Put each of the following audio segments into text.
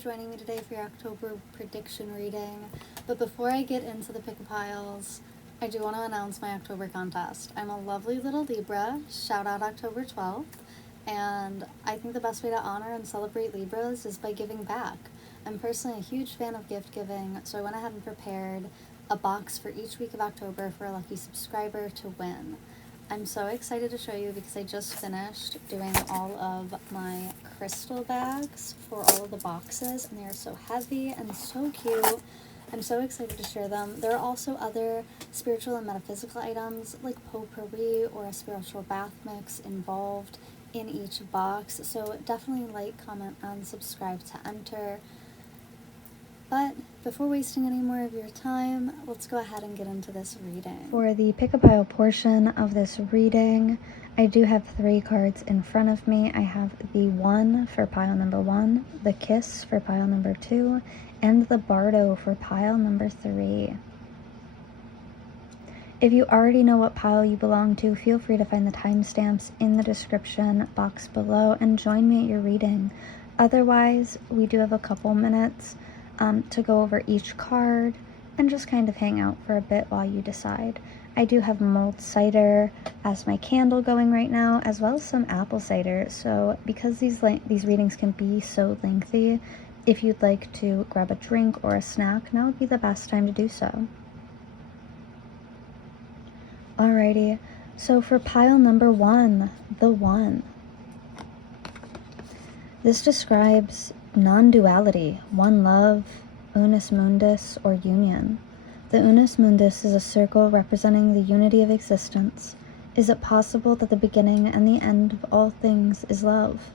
joining me today for your October prediction reading. But before I get into the pick a piles, I do want to announce my October contest. I'm a lovely little Libra, shout out October 12th, and I think the best way to honor and celebrate Libras is by giving back. I'm personally a huge fan of gift giving, so I went ahead and prepared a box for each week of October for a lucky subscriber to win. I'm so excited to show you because I just finished doing all of my crystal bags for all of the boxes, and they are so heavy and so cute. I'm so excited to share them. There are also other spiritual and metaphysical items like potpourri or a spiritual bath mix involved in each box, so definitely like, comment, and subscribe to enter. But before wasting any more of your time, let's go ahead and get into this reading. For the pick a pile portion of this reading, I do have 3 cards in front of me. I have the 1 for pile number 1, the Kiss for pile number 2, and the Bardo for pile number 3. If you already know what pile you belong to, feel free to find the timestamps in the description box below and join me at your reading. Otherwise, we do have a couple minutes to go over each card and just kind of hang out for a bit while you decide. I do have mulled cider as my candle going right now, as well as some apple cider. So because these readings can be so lengthy, if you'd like to grab a drink or a snack, now would be the best time to do so. Alrighty, so for pile number 1, the 1. This describes non-duality, one love, unus mundus, or union. The unus mundus is a circle representing the unity of existence. Is it possible that the beginning and the end of all things is love?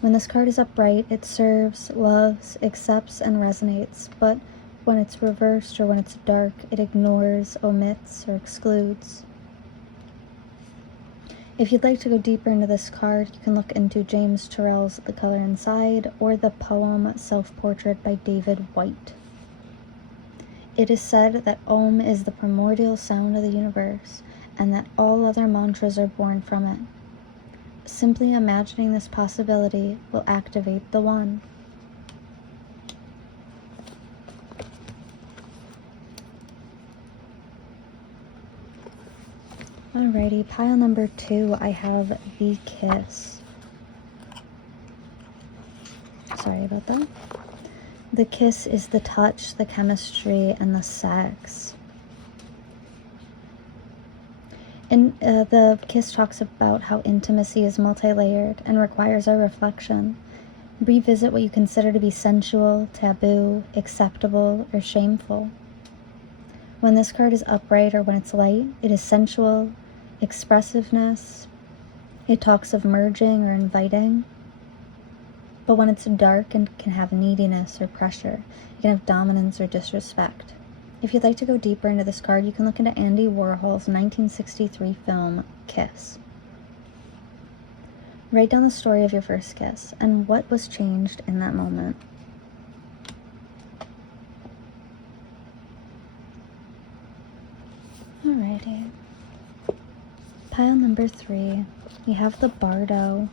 When this card is upright, it serves, loves, accepts, and resonates, but when it's reversed or when it's dark, it ignores, omits, or excludes. If you'd like to go deeper into this card, you can look into James Turrell's The Color Inside or the poem Self-Portrait by David Whyte. It is said that Om is the primordial sound of the universe and that all other mantras are born from it. Simply imagining this possibility will activate the one. Alrighty, pile number 2, I have the Kiss. Sorry about that. The kiss is the touch, the chemistry, and the sex. And the kiss talks about how intimacy is multi-layered and requires our reflection. Revisit what you consider to be sensual, taboo, acceptable, or shameful. When this card is upright or when it's light, it is sensual, expressiveness. It talks of merging or inviting. But when it's dark and can have neediness or pressure, it can have dominance or disrespect. If you'd like to go deeper into this card, you can look into Andy Warhol's 1963 film, Kiss. Write down the story of your first kiss and what was changed in that moment. Alrighty. Pile number 3, we have the Bardo.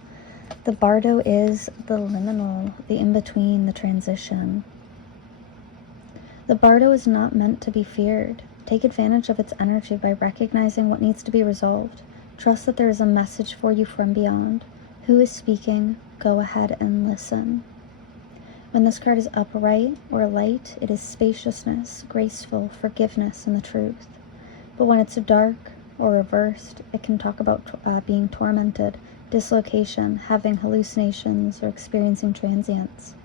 The Bardo is the liminal, the in-between, the transition. The Bardo is not meant to be feared. Take advantage of its energy by recognizing what needs to be resolved. Trust that there is a message for you from beyond. Who is speaking? Go ahead and listen. When this card is upright or light, it is spaciousness, graceful, forgiveness, and the truth. But when it's dark or reversed, it can talk about being tormented, dislocation, having hallucinations, or experiencing transience.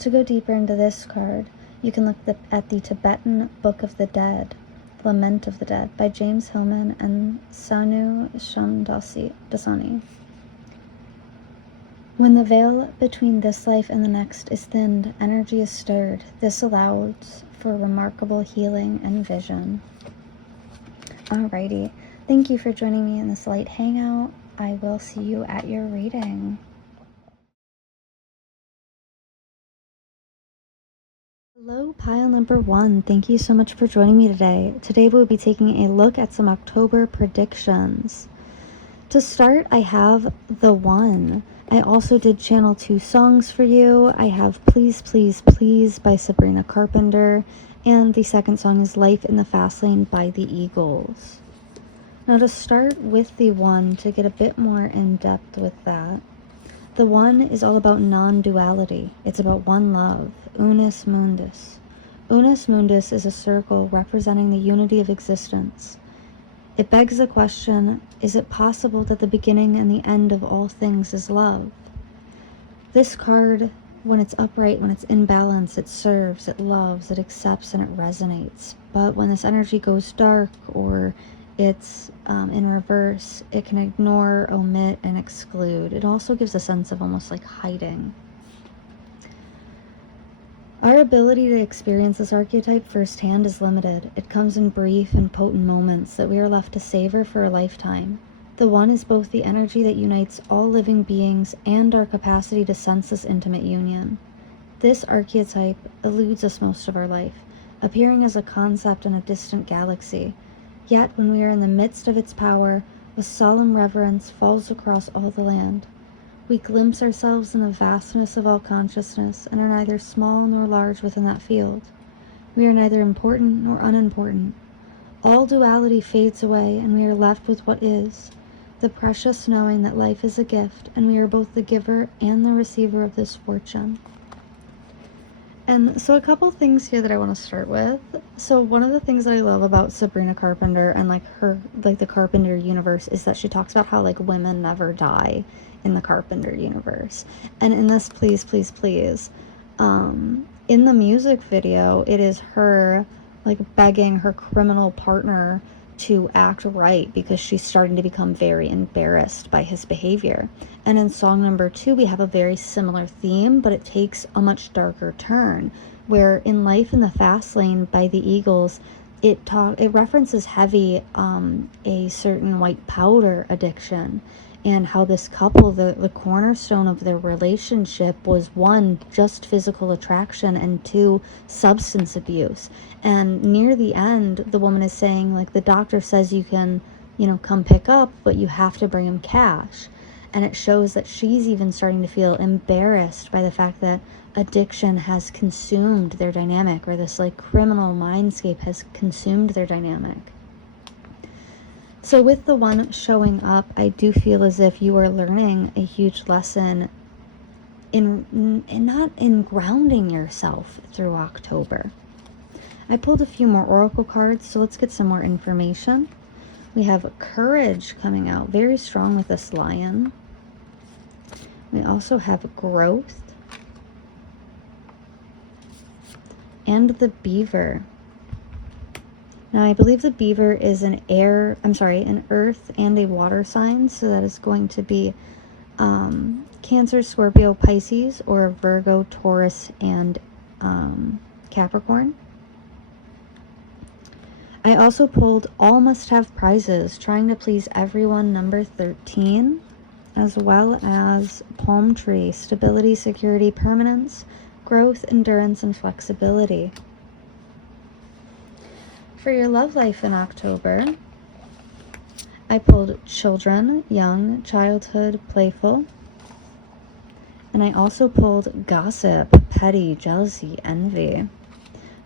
To go deeper into this card, you can look at the Tibetan Book of the Dead, Lament of the Dead, by James Hillman and Sanu Shamdasani. When the veil between this life and the next is thinned, energy is stirred. This allows for remarkable healing and vision. Alrighty, thank you for joining me in this light hangout. I will see you at your reading. Hello, pile number 1. Thank you so much for joining me today. Today we'll be taking a look at some October predictions. To start, I have the 1. I also did channel 2 songs for you. I have Please, Please, Please by Sabrina Carpenter, and the second song is Life in the Fast Lane by the Eagles. Now to start with the 1, to get a bit more in depth with that, the 1 is all about non-duality. It's about one love, unus mundus. Unus mundus is a circle representing the unity of existence. It begs the question, is it possible that the beginning and the end of all things is love? This card, when it's upright, when it's in balance, it serves, it loves, it accepts, and it resonates. But when this energy goes dark or it's in reverse, it can ignore, omit, and exclude. It also gives a sense of almost like hiding. Our ability to experience this archetype firsthand is limited. It comes in brief and potent moments that we are left to savor for a lifetime. The 1 is both the energy that unites all living beings and our capacity to sense this intimate union. This archetype eludes us most of our life, appearing as a concept in a distant galaxy. Yet, when we are in the midst of its power, with solemn reverence falls across all the land. We glimpse ourselves in the vastness of all consciousness and are neither small nor large within that field. We are neither important nor unimportant. All duality fades away and we are left with what is, the precious knowing that life is a gift and we are both the giver and the receiver of this fortune. And so a couple things here that I want to start with. So one of the things that I love about Sabrina Carpenter and like her, like the Carpenter universe, is that she talks about how like women never die in the Carpenter universe. And in this Please, Please, Please, in the music video, it is her like begging her criminal partner to act right because she's starting to become very embarrassed by his behavior. And in song number 2, we have a very similar theme, but it takes a much darker turn, where in Life in the Fast Lane by the Eagles, it references heavy a certain white powder addiction, and how this couple, the cornerstone of their relationship was 1, just physical attraction, and 2, substance abuse. And near the end, the woman is saying, like, the doctor says you can, come pick up, but you have to bring him cash. And it shows that she's even starting to feel embarrassed by the fact that addiction has consumed their dynamic, or this like criminal mindscape has consumed their dynamic. So with the 1 showing up, I do feel as if you are learning a huge lesson in grounding yourself through October. I pulled a few more oracle cards, so let's get some more information. We have courage coming out, very strong with this lion. We also have growth and the beaver. Now, I believe the beaver is an earth and a water sign, so that is going to be Cancer, Scorpio, Pisces, or Virgo, Taurus, and Capricorn. I also pulled All Must Have Prizes, Trying to Please Everyone, number 13, as well as Palm Tree, Stability, Security, Permanence, Growth, Endurance, and Flexibility. For your love life in October, I pulled Children, Young, Childhood, Playful, and I also pulled Gossip, Petty, Jealousy, Envy.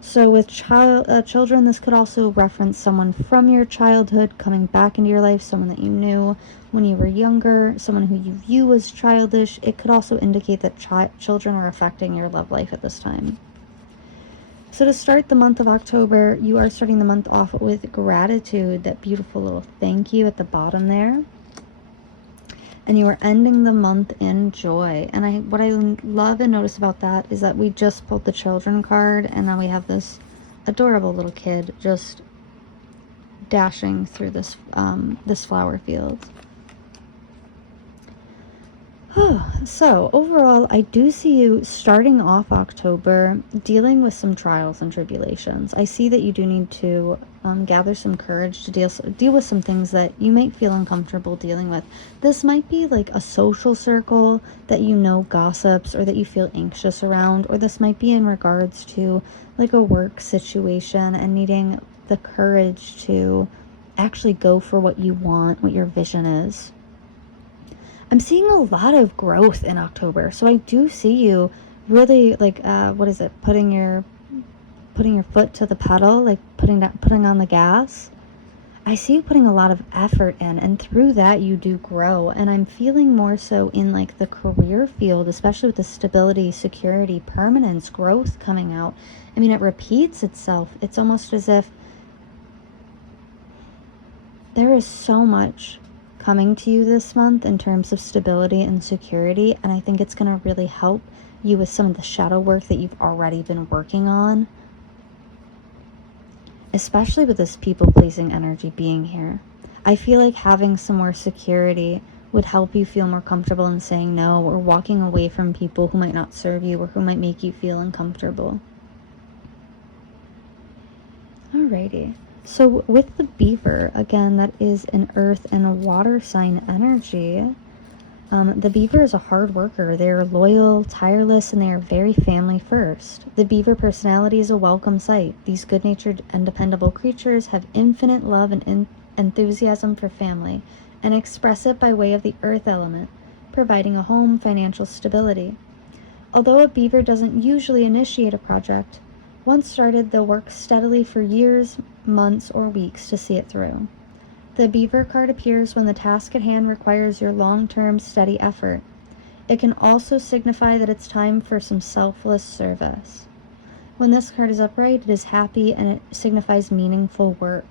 So with children, this could also reference someone from your childhood coming back into your life, someone that you knew when you were younger, someone who you view as childish. It could also indicate that children are affecting your love life at this time. So to start the month of October, you are starting the month off with gratitude, that beautiful little thank you at the bottom there. And you are ending the month in joy. And what I love and notice about that is that we just pulled the children card, and now we have this adorable little kid just dashing through this this flower field. So overall, I do see you starting off October dealing with some trials and tribulations. I see that you do need to gather some courage to deal with some things that you might feel uncomfortable dealing with. This might be like a social circle that gossips, or that you feel anxious around, or this might be in regards to like a work situation and needing the courage to actually go for what you want, what your vision is. I'm seeing a lot of growth in October. So I do see you really like, what is it? Putting your foot to the pedal, like putting on the gas. I see you putting a lot of effort in, and through that you do grow. And I'm feeling more so in like the career field, especially with the stability, security, permanence, growth coming out. I mean, it repeats itself. It's almost as if there is so much coming to you this month in terms of stability and security, and I think it's going to really help you with some of the shadow work that you've already been working on, especially with this people-pleasing energy being here. I feel like having some more security would help you feel more comfortable in saying no, or walking away from people who might not serve you or who might make you feel uncomfortable. Alrighty. So with the beaver, again, that is an earth and a water sign energy. The beaver is a hard worker. They're loyal, tireless, and they are very family first. The beaver personality is a welcome sight. These good-natured and dependable creatures have infinite love and enthusiasm for family, and express it by way of the earth element, providing a home, financial stability. Although a beaver doesn't usually initiate a project, once started, they'll work steadily for years, months, or weeks to see it through. The beaver card appears when the task at hand requires your long-term, steady effort. It can also signify that it's time for some selfless service. When this card is upright, it is happy and it signifies meaningful work.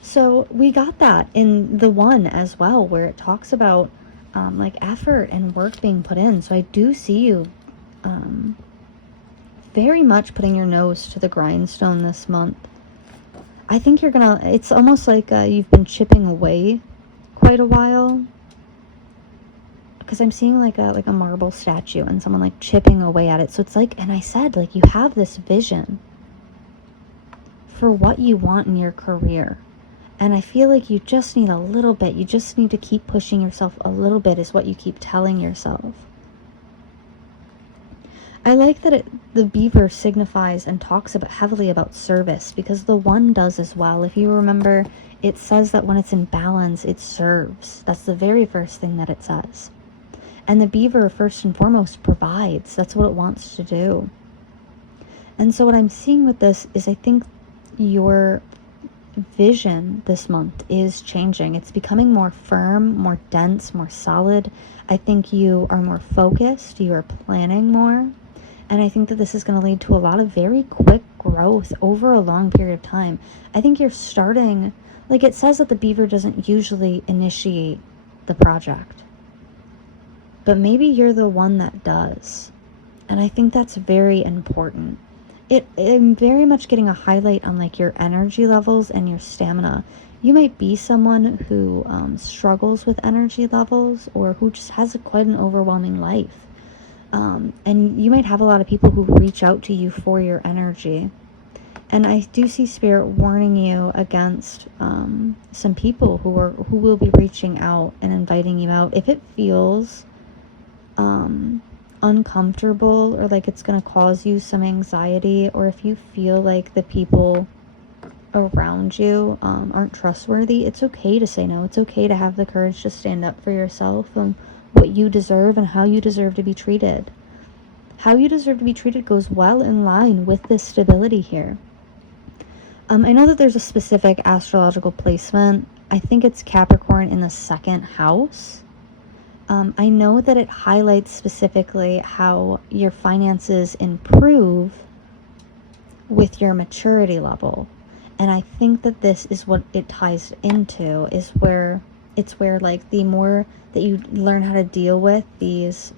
So we got that in the one as well, where it talks about like effort and work being put in. So I do see you very much putting your nose to the grindstone this month. I think you're gonna, it's almost like you've been chipping away quite a while, because I'm seeing like a marble statue and someone like chipping away at it. So it's like, and I said, like, you have this vision for what you want in your career, and I feel like you just need a little bit. You just need to keep pushing yourself a little bit, is what you keep telling yourself. I like that the beaver signifies and talks heavily about service, because the one does as well. If you remember, it says that when it's in balance, it serves. That's the very first thing that it says. And the beaver, first and foremost, provides. That's what it wants to do. And so what I'm seeing with this is, I think your vision this month is changing. It's becoming more firm, more dense, more solid. I think you are more focused. You are planning more. And I think that this is going to lead to a lot of very quick growth over a long period of time. I think you're starting, like it says that the beaver doesn't usually initiate the project, but maybe you're the one that does. And I think that's very important. I'm very much getting a highlight on like your energy levels and your stamina. You might be someone who struggles with energy levels, or who just has quite an overwhelming life. And you might have a lot of people who reach out to you for your energy. And I do see Spirit warning you against some people who will be reaching out and inviting you out. If it feels uncomfortable, or like it's going to cause you some anxiety, or if you feel like the people around you aren't trustworthy, it's okay to say no. It's okay to have the courage to stand up for yourself and what you deserve and how you deserve to be treated. How you deserve to be treated goes well in line with this stability here. I know that there's a specific astrological placement. I think it's Capricorn in the second house. I know that it highlights specifically how your finances improve with your maturity level. And I think that this is what it ties into, is where like the more that you learn how to deal with these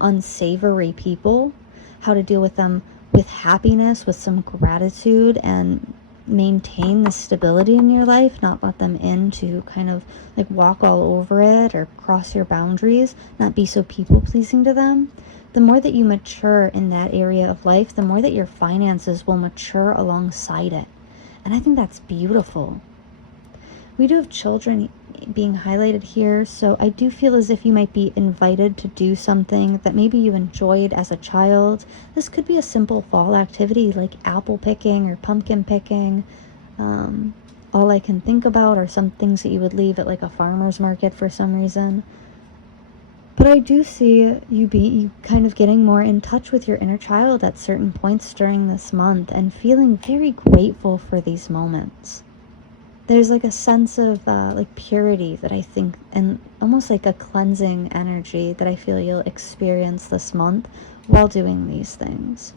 unsavory people, how to deal with them with happiness, with some gratitude, and maintain the stability in your life, not let them in to kind of like walk all over it or cross your boundaries, not be so people-pleasing to them. The more that you mature in that area of life, the more that your finances will mature alongside it. And I think that's beautiful. We do have children being highlighted here, so I do feel as if you might be invited to do something that maybe you enjoyed as a child. This could be a simple fall activity like apple picking or pumpkin picking. All I can think about are some things that you would leave at like a farmer's market for some reason. But I do see you kind of getting more in touch with your inner child at certain points during this month and feeling very grateful for these moments. There's like a sense of like purity that I think, and almost like a cleansing energy that I feel you'll experience this month while doing these things.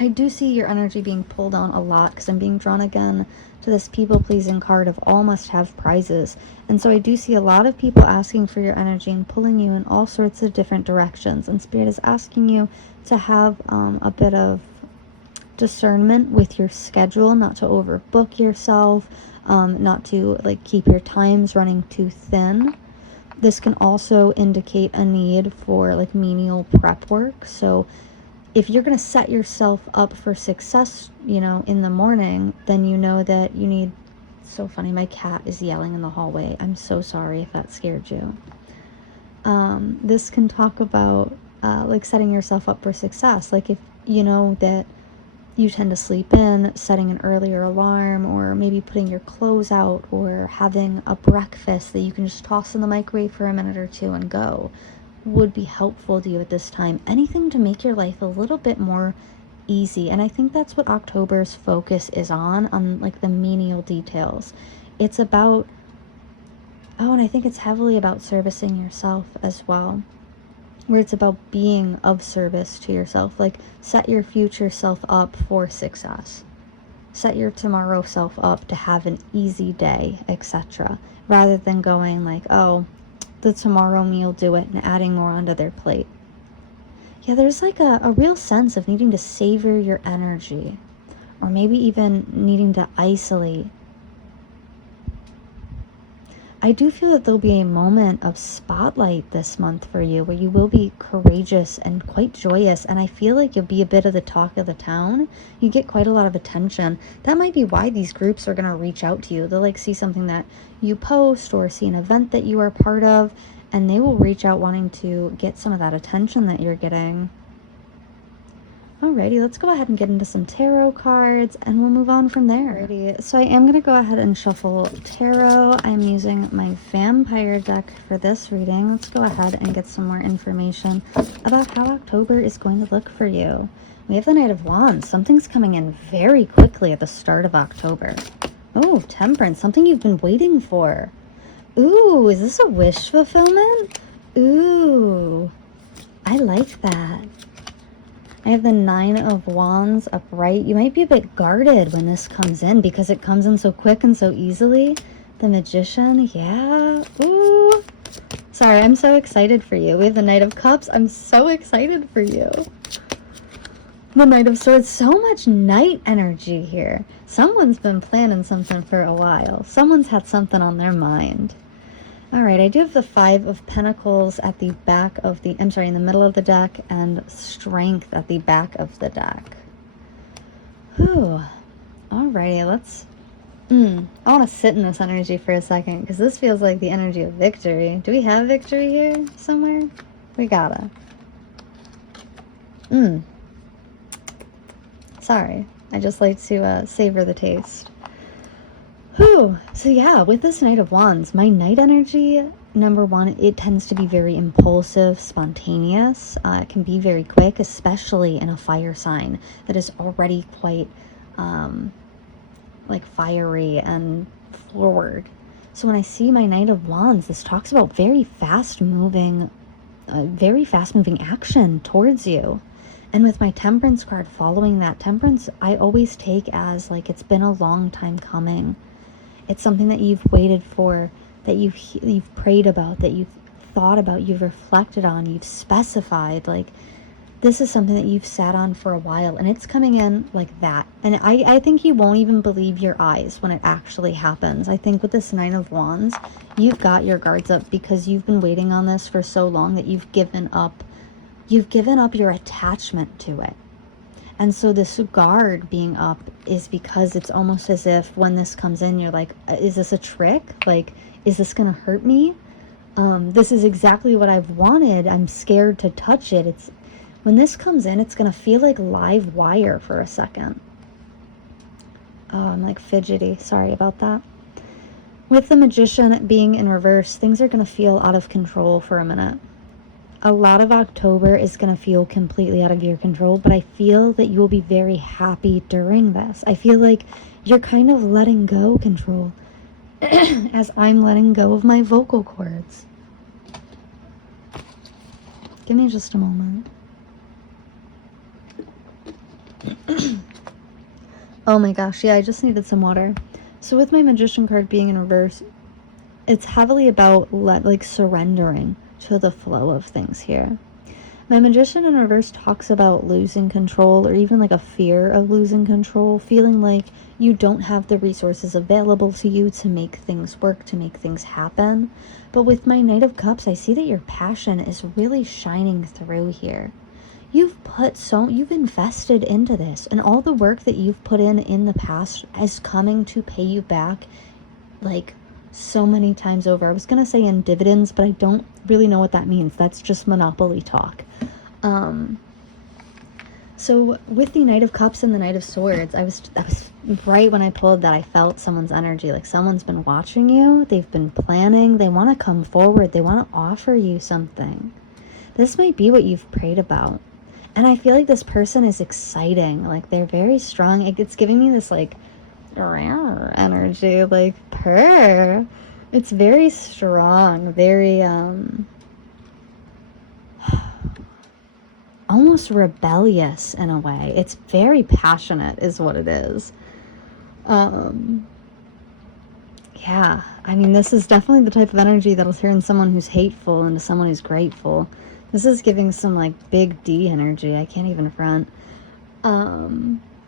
I do see your energy being pulled on a lot because I'm being drawn again to this people-pleasing card of all must have prizes. And so I do see a lot of people asking for your energy and pulling you in all sorts of different directions. And Spirit is asking you to have a bit of discernment with your schedule, not to overbook yourself, not to like keep your times running too thin. This can also indicate a need for like menial prep work. So if you're going to set yourself up for success, you know, in the morning, then you know that you need... So funny, my cat is yelling in the hallway. I'm so sorry if that scared you. This can talk about like setting yourself up for success. Like if you know that you tend to sleep in, setting an earlier alarm, or maybe putting your clothes out, or having a breakfast that you can just toss in the microwave for a minute or two and go, would be helpful to you at this time. Anything to make your life a little bit more easy. And I think that's what October's focus is on like the menial details. It's about, and I think it's heavily about servicing yourself as well, where it's about being of service to yourself. Like set your future self up for success. Set your tomorrow self up to have an easy day, etc. Rather than going like, oh, the tomorrow meal do it, and adding more onto their plate. Yeah, there's like a real sense of needing to savor your energy, or maybe even needing to isolate. I do feel that there'll be a moment of spotlight this month for you where you will be courageous and quite joyous, and I feel like you'll be a bit of the talk of the town. You get quite a lot of attention. That might be why these groups are going to reach out to you. They'll like see something that you post or see an event that you are part of, and they will reach out wanting to get some of that attention that you're getting. Alrighty, let's go ahead and get into some tarot cards and we'll move on from there. Alrighty, so I am going to go ahead and shuffle tarot. I'm using my vampire deck for this reading. Let's go ahead and get some more information about how October is going to look for you. We have the Knight of Wands. Something's coming in very quickly at the start of October. Oh, Temperance, something you've been waiting for. Ooh, is this a wish fulfillment? Ooh, I like that. I have the Nine of Wands upright. You might be a bit guarded when this comes in because it comes in so quick and so easily. The Magician, yeah. Ooh. Sorry, I'm so excited for you. We have the Knight of Cups. I'm so excited for you. The Knight of Swords. So much night energy here. Someone's been planning something for a while. Someone's had something on their mind. Alright, I do have the Five of Pentacles at the back of the, in the middle of the deck, and Strength at the back of the deck. Whew. Alrighty, let's, I want to sit in this energy for a second, because this feels like the energy of victory. Do we have victory here somewhere? We gotta. Sorry, I just like to savor the taste. Whew. So yeah, with this Knight of Wands, my night energy, number one, it tends to be very impulsive, spontaneous. It can be very quick, especially in a fire sign that is already quite like fiery and forward. So when I see my Knight of Wands, this talks about very fast moving action towards you. And with my Temperance card following that, Temperance I always take as like it's been a long time coming. It's something that you've waited for, that you've prayed about, that you've thought about, you've reflected on, you've specified. Like, this is something that you've sat on for a while, and it's coming in like that. And I think you won't even believe your eyes when it actually happens. I think with this Nine of Wands, you've got your guards up because you've been waiting on this for so long that you've given up your attachment to it. And so this guard being up is because it's almost as if when this comes in, you're like, is this a trick? Like, is this going to hurt me? This is exactly what I've wanted. I'm scared to touch it. When this comes in, it's going to feel like live wire for a second. Oh, I'm like fidgety. Sorry about that. With the Magician being in reverse, things are going to feel out of control for a minute. a lot of October is going to feel completely out of your control, but I feel that you will be very happy during this. I feel like you're kind of letting go control as I'm letting go of my vocal cords. Give me just a moment. Oh my gosh, yeah, I just needed some water. So with my Magician card being in reverse, it's heavily about surrendering to the flow of things here. My Magician in reverse talks about losing control, or even like a fear of losing control, feeling like you don't have the resources available to you to make things work, to make things happen. But with my Knight of Cups, I see that your passion is really shining through here. You've invested into this, and all the work that you've put in the past is coming to pay you back like so many times over. I was going to say in dividends, but I don't really know what that means. That's just Monopoly talk. So with the Knight of Cups and the Knight of Swords, I was right when I pulled that, I felt someone's energy. Like someone's been watching you. They've been planning. They want to come forward. They want to offer you something. This might be what you've prayed about. And I feel like this person is exciting. Like they're very strong. It's giving me this like energy, like purr. It's very strong, very almost rebellious in a way. It's very passionate is what it is. Yeah, I mean, this is definitely the type of energy that'll turn someone who's hateful into someone who's grateful. This is giving some like big D energy. I can't even front.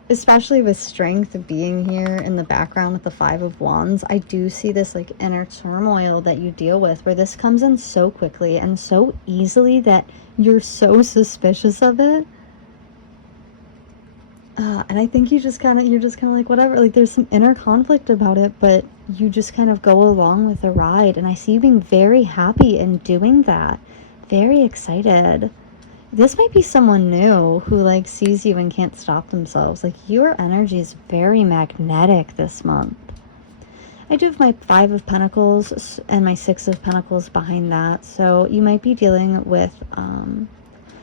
Especially with strength being here in the background with the Five of Wands, I do see this like inner turmoil that you deal with, where this comes in so quickly and so easily that you're so suspicious of it. And I think you're just kind of like, whatever, like there's some inner conflict about it, but you just kind of go along with the ride. And I see you being very happy in doing that. Very excited. This might be someone new who like sees you and can't stop themselves. Like your energy is very magnetic this month. I do have my Five of Pentacles and my Six of Pentacles behind that. So you might be dealing with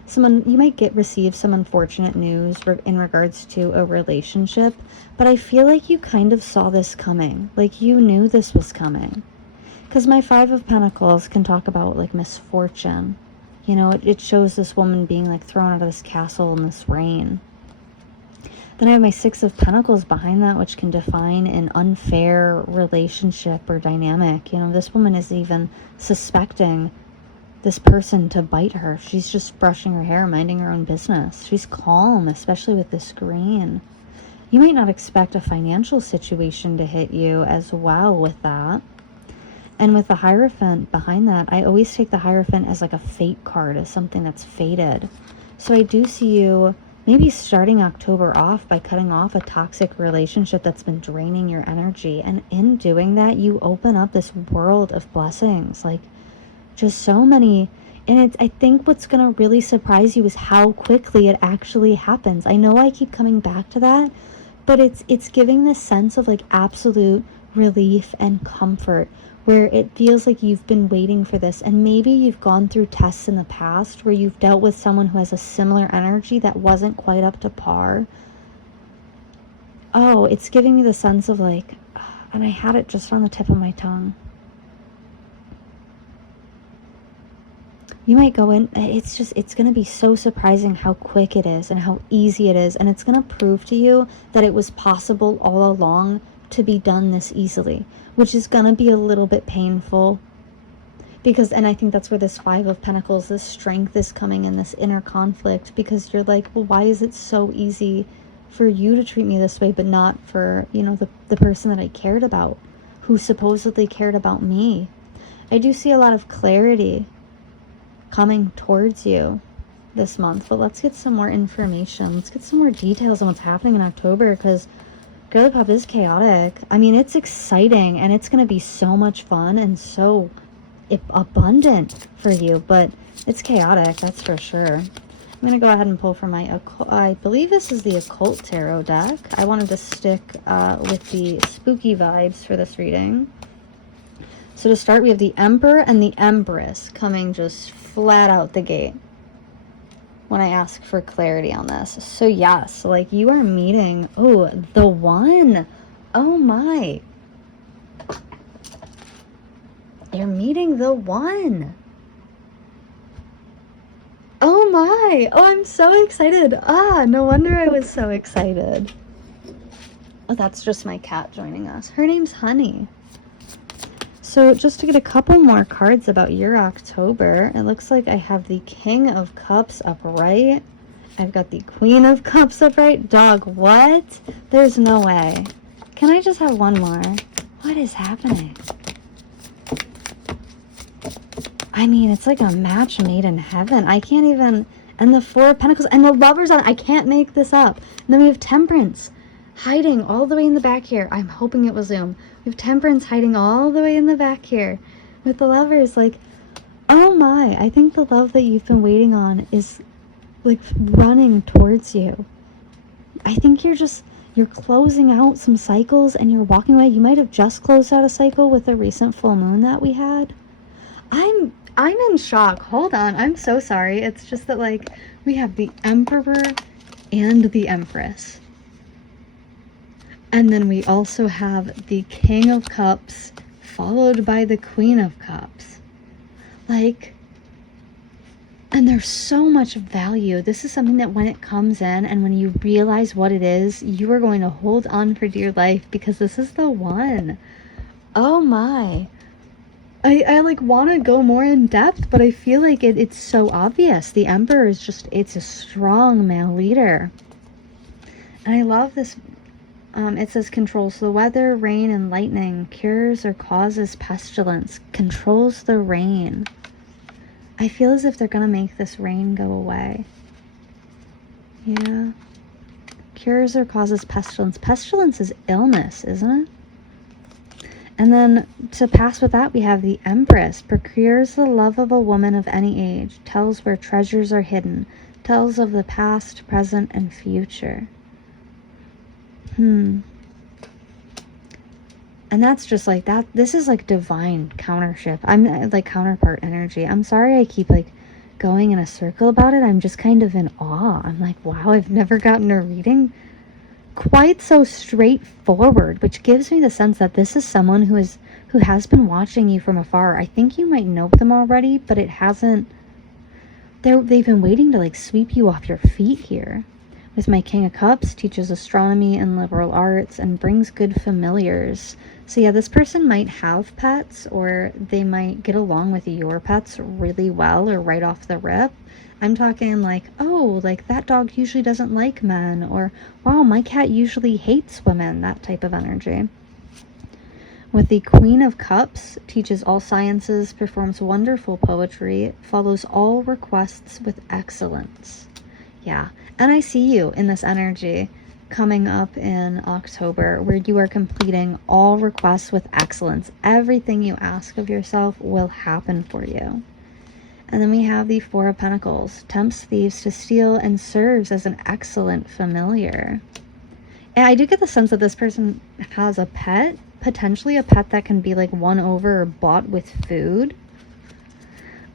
someone, you might receive some unfortunate news in regards to a relationship, but I feel like you kind of saw this coming. Like you knew this was coming. Because my Five of Pentacles can talk about like misfortune. You know, it shows this woman being like thrown out of this castle in this rain. Then I have my Six of Pentacles behind that, which can define an unfair relationship or dynamic. You know, this woman is even suspecting this person to bite her. She's just brushing her hair, minding her own business. She's calm, especially with this green. You might not expect a financial situation to hit you as well with that. And with the Hierophant behind that, I always take the Hierophant as like a fate card, as something that's fated. So I do see you maybe starting October off by cutting off a toxic relationship that's been draining your energy. And in doing that, you open up this world of blessings. Like just so many. And I think what's going to really surprise you is how quickly it actually happens. I know I keep coming back to that, but it's giving this sense of like absolute relief and comfort, where it feels like you've been waiting for this. And maybe you've gone through tests in the past where you've dealt with someone who has a similar energy that wasn't quite up to par. Oh, it's giving me the sense of like, and I had it just on the tip of my tongue. You might go in, it's going to be so surprising how quick it is and how easy it is. And it's going to prove to you that it was possible all along to be done this easily, which is going to be a little bit painful. Because, and I think that's where this Five of Pentacles, this strength is coming in, this inner conflict, because you're like, well, why is it so easy for you to treat me this way, but not for, you know, the person that I cared about, who supposedly cared about me? I do see a lot of clarity coming towards you this month, but let's get some more information. Let's get some more details on what's happening in October, because Girly Pop is chaotic. I mean, it's exciting, and it's going to be so much fun and so abundant for you, but it's chaotic, that's for sure. I'm going to go ahead and pull from my, I believe this is the Occult Tarot deck. I wanted to stick with the spooky vibes for this reading. So to start, we have the Emperor and the Empress coming just flat out the gate when I ask for clarity on this. So yes, like you are meeting, oh, the one. Oh my. You're meeting the one. Oh my. Oh, I'm so excited. Ah, no wonder I was so excited. Oh, that's just my cat joining us. Her name's Honey. So just to get a couple more cards about your October, it looks like I have the King of Cups upright. I've got the Queen of Cups upright. Dog, what? There's no way. Can I just have one more? What is happening? I mean, it's like a match made in heaven. I can't even... And the Four of Pentacles and the Lovers on... I can't make this up. And then we have Temperance hiding all the way in the back here. I'm hoping it will zoom. We have Temperance hiding all the way in the back here with the Lovers. Like, oh my. I think the love that you've been waiting on is like running towards you. I think you're closing out some cycles and you're walking away. You might have just closed out a cycle with the recent full moon that we had. I'm in shock. Hold on. I'm so sorry. It's just that like we have the Emperor and the Empress. And then we also have the King of Cups followed by the Queen of Cups. Like, and there's so much value. This is something that when it comes in and when you realize what it is, you are going to hold on for dear life because this is the one. Oh my. I like want to go more in depth, but I feel like it's so obvious. The Emperor is just, it's a strong male leader. And I love this. It says controls the weather, rain, and lightning, cures or causes pestilence, controls the rain. I feel as if they're going to make this rain go away. Yeah. Cures or causes pestilence. Pestilence is illness, isn't it? And then to pass with that, we have the Empress. Procures the love of a woman of any age. Tells where treasures are hidden. Tells of the past, present, and future. And that's just like that. This is like divine countership. I'm like counterpart energy. I'm sorry I keep like going in a circle about it. I'm just kind of in awe. I'm like, wow, I've never gotten a reading quite so straightforward, which gives me the sense that this is someone who has been watching you from afar. I think you might know them already, but it hasn't. They've been waiting to like sweep you off your feet here. With my King of Cups, teaches astronomy and liberal arts and brings good familiars. So yeah, this person might have pets or they might get along with your pets really well or right off the rip. I'm talking like, oh, like that dog usually doesn't like men, or wow, my cat usually hates women, that type of energy. With the Queen of Cups, teaches all sciences, performs wonderful poetry, follows all requests with excellence. Yeah. And I see you in this energy coming up in October where you are completing all requests with excellence. Everything you ask of yourself will happen for you. And then we have the Four of Pentacles. Tempts thieves to steal and serves as an excellent familiar. And I do get the sense that this person has a pet, potentially a pet that can be like won over or bought with food.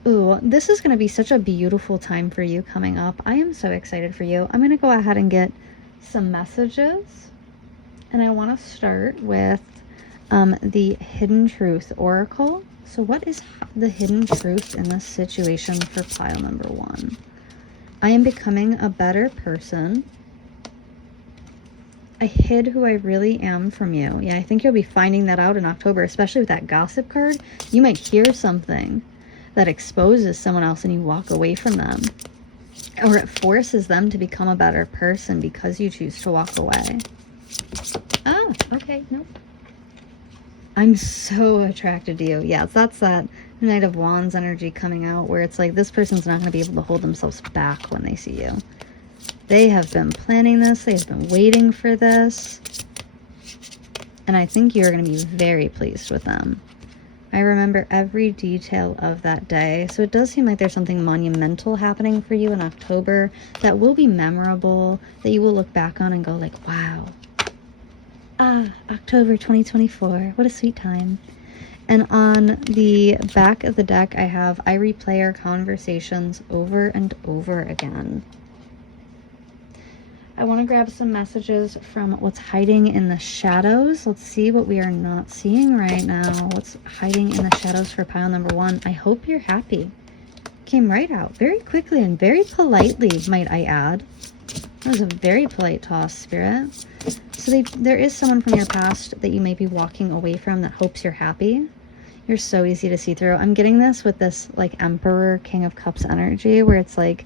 Ooh, this is going to be such a beautiful time for you coming up. I am so excited for you. I'm going to go ahead and get some messages. And I want to start with the Hidden Truth Oracle. So what is the hidden truth in this situation for pile number 1? I am becoming a better person. I hid who I really am from you. Yeah, I think you'll be finding that out in October, especially with that gossip card. You might hear something that exposes someone else and you walk away from them, or it forces them to become a better person because you choose to walk away. Oh, okay, nope. I'm so attracted to you. Yeah, that's that Knight of Wands energy coming out where it's like this person's not going to be able to hold themselves back when they see you. They have been planning this. They've been waiting for this. And I think you're going to be very pleased with them. I remember every detail of that day. So it does seem like there's something monumental happening for you in October that will be memorable, that you will look back on and go like, wow. Ah, October 2024. What a sweet time. And on the back of the deck, I have, I replay our conversations over and over again. I want to grab some messages from what's hiding in the shadows. Let's see what we are not seeing right now. What's hiding in the shadows for pile number 1? I hope you're happy. Came right out very quickly and very politely, might I add. That was a very polite toss, Spirit. So there is someone from your past that you may be walking away from that hopes you're happy. You're so easy to see through. I'm getting this with this like Emperor, King of Cups energy, where it's like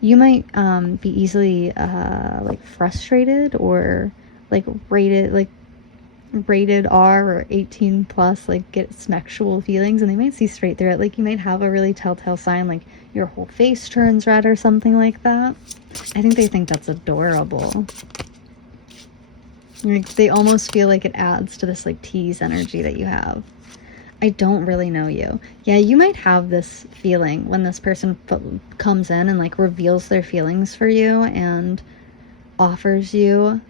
you might be easily like frustrated or like rated R or 18 plus, like get sexual feelings, and they might see straight through it. Like you might have a really telltale sign, like your whole face turns red or something like that. I think they think that's adorable. Like they almost feel like it adds to this like tease energy that you have. I don't really know you. Yeah, you might have this feeling when this person comes in and like reveals their feelings for you and offers you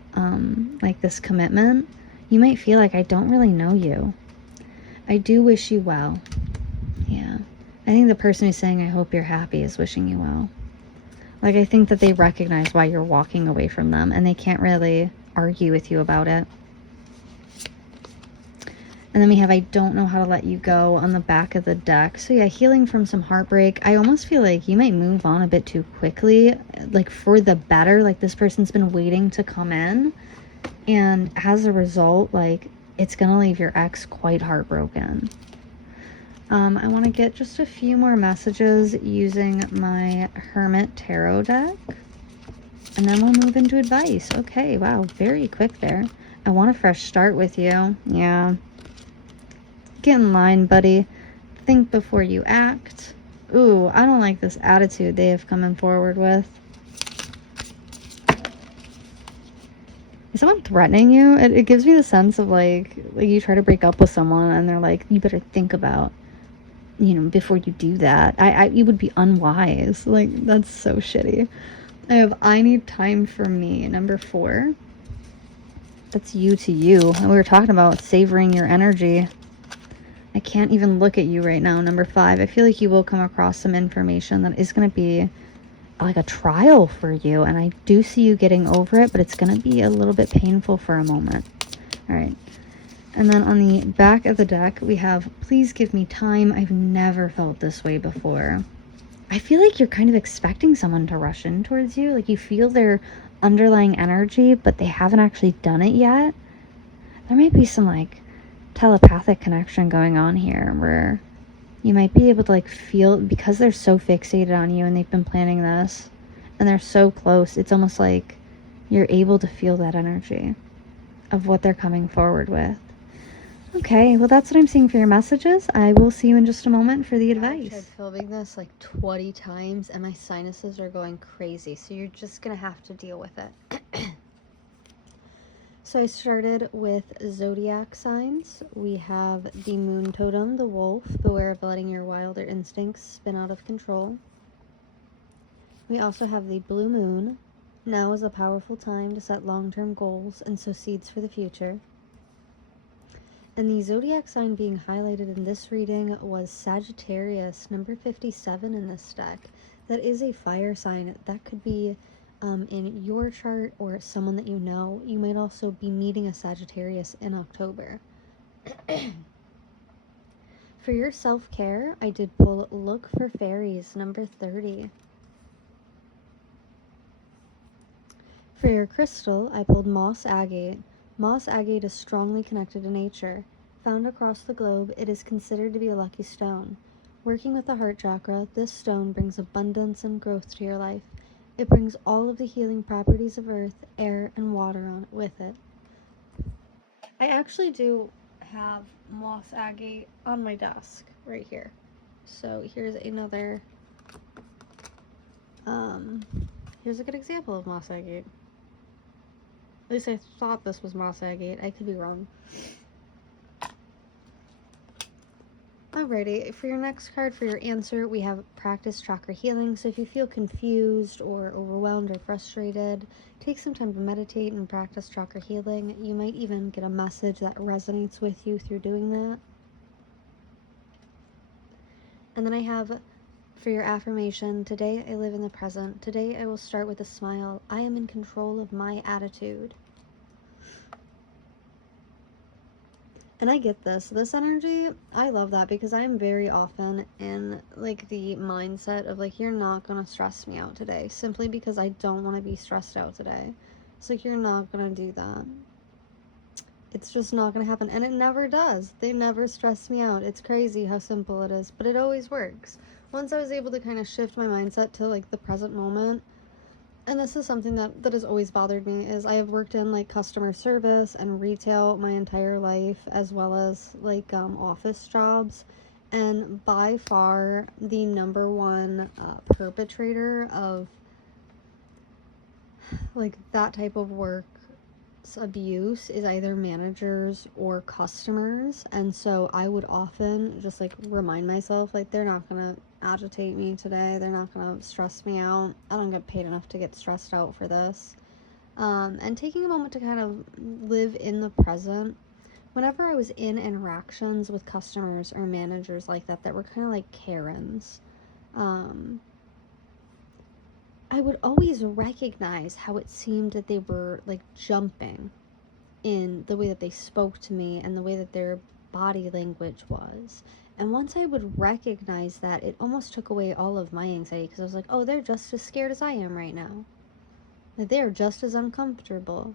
like this commitment. You might feel like, I don't really know you. I do wish you well. Yeah. I think the person who's saying, I hope you're happy, is wishing you well. Like, I think that they recognize why you're walking away from them and they can't really argue with you about it. And then we have, I don't know how to let you go on the back of the deck. So yeah, healing from some heartbreak. I almost feel like you might move on a bit too quickly, like for the better. Like this person's been waiting to come in. And as a result, like it's going to leave your ex quite heartbroken. I want to get just a few more messages using my Hermit Tarot deck. And then we'll move into advice. Okay, wow, very quick there. I want a fresh start with you. Yeah. Get in line, buddy. Think before you act. Ooh, I don't like this attitude they have come forward with. Is someone threatening you? It gives me the sense of like you try to break up with someone and they're like, you better think about, before you do that. You would be unwise. Like, that's so shitty. I need time for me, number 4. That's you to you. And we were talking about savoring your energy. I can't even look at you right now, number 5. I feel like you will come across some information that is going to be like a trial for you. And I do see you getting over it, but it's going to be a little bit painful for a moment. All right. And then on the back of the deck, we have, please give me time. I've never felt this way before. I feel like you're kind of expecting someone to rush in towards you. Like you feel their underlying energy, but they haven't actually done it yet. There might be some like telepathic connection going on here where you might be able to like feel, because they're so fixated on you and they've been planning this and they're so close, it's almost like you're able to feel that energy of what they're coming forward with. Okay, well that's what I'm seeing for your messages. I will see you in just a moment for the advice. I've tried filming this like 20 times and my sinuses are going crazy, so you're just gonna have to deal with it. So I started with zodiac signs. We have the moon totem, the wolf. Beware of letting your wilder instincts spin out of control. We also have the blue moon. Now is a powerful time to set long-term goals and sow seeds for the future. And the zodiac sign being highlighted in this reading was Sagittarius, number 57 in this deck. That is a fire sign. That could be in your chart or someone that you know. You might also be meeting a Sagittarius in October. For your self-care, I did pull Look for Fairies, number 30. For your crystal, I pulled Moss Agate. Moss agate is strongly connected to nature. Found across the globe, it is considered to be a lucky stone. Working with the heart chakra, this stone brings abundance and growth to your life. It brings all of the healing properties of earth, air, and water on with it. I actually do have moss agate on my desk right here. So here's another, here's a good example of moss agate. At least I thought this was moss agate. I could be wrong. Alrighty, for your next card, for your answer, we have practice chakra healing. So if you feel confused or overwhelmed or frustrated, take some time to meditate and practice chakra healing. You might even get a message that resonates with you through doing that. And then I have, for your affirmation, today I live in the present. Today I will start with a smile. I am in control of my attitude. And I get this energy. I love that because I'm very often in like the mindset of like, you're not gonna stress me out today simply because I don't want to be stressed out today. It's like, you're not gonna do that. It's just not gonna happen. And it never does. They never stress me out. It's crazy how simple it is, but it always works. Once I was able to kind of shift my mindset to like the present moment, and this is something that has always bothered me, is I have worked in like customer service and retail my entire life, as well as like office jobs, and by far the number one perpetrator of like that type of work abuse is either managers or customers. And so I would often just like remind myself, like, they're not gonna agitate me today, they're not gonna stress me out, I don't get paid enough to get stressed out for this. And taking a moment to kind of live in the present. Whenever I was in interactions with customers or managers like that were kind of like Karens, I would always recognize how it seemed that they were like jumping in the way that they spoke to me and the way that their body language was. And once I would recognize that, it almost took away all of my anxiety, because I was like, oh, they're just as scared as I am right now. Like, they're just as uncomfortable.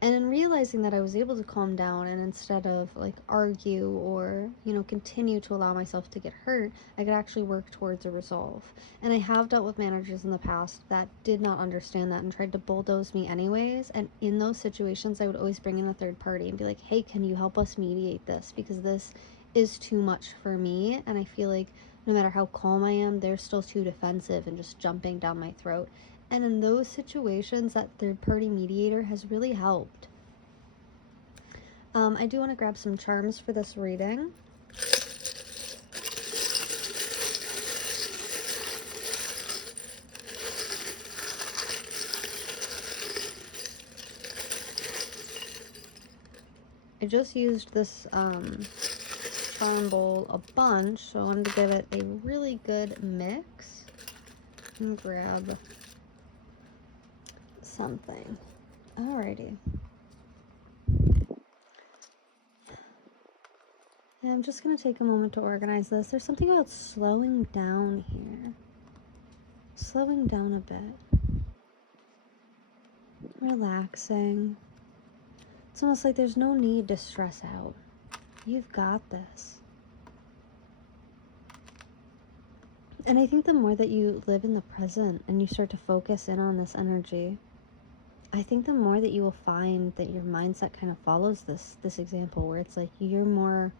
And in realizing that, I was able to calm down, and instead of like argue or, you know, continue to allow myself to get hurt, I could actually work towards a resolve. And I have dealt with managers in the past that did not understand that and tried to bulldoze me anyways. And in those situations, I would always bring in a third party and be like, hey, can you help us mediate this? Because this is too much for me. And I feel like no matter how calm I am, they're still too defensive and just jumping down my throat. And in those situations, that third-party mediator has really helped. I do want to grab some charms for this reading. I just used this charm bowl a bunch, so I wanted to give it a really good mix. And grab something. Alrighty. And I'm just going to take a moment to organize this. There's something about slowing down here. Slowing down a bit. Relaxing. It's almost like there's no need to stress out. You've got this. And I think the more that you live in the present and you start to focus in on this energy, I think the more that you will find that your mindset kind of follows this example, where it's like you're more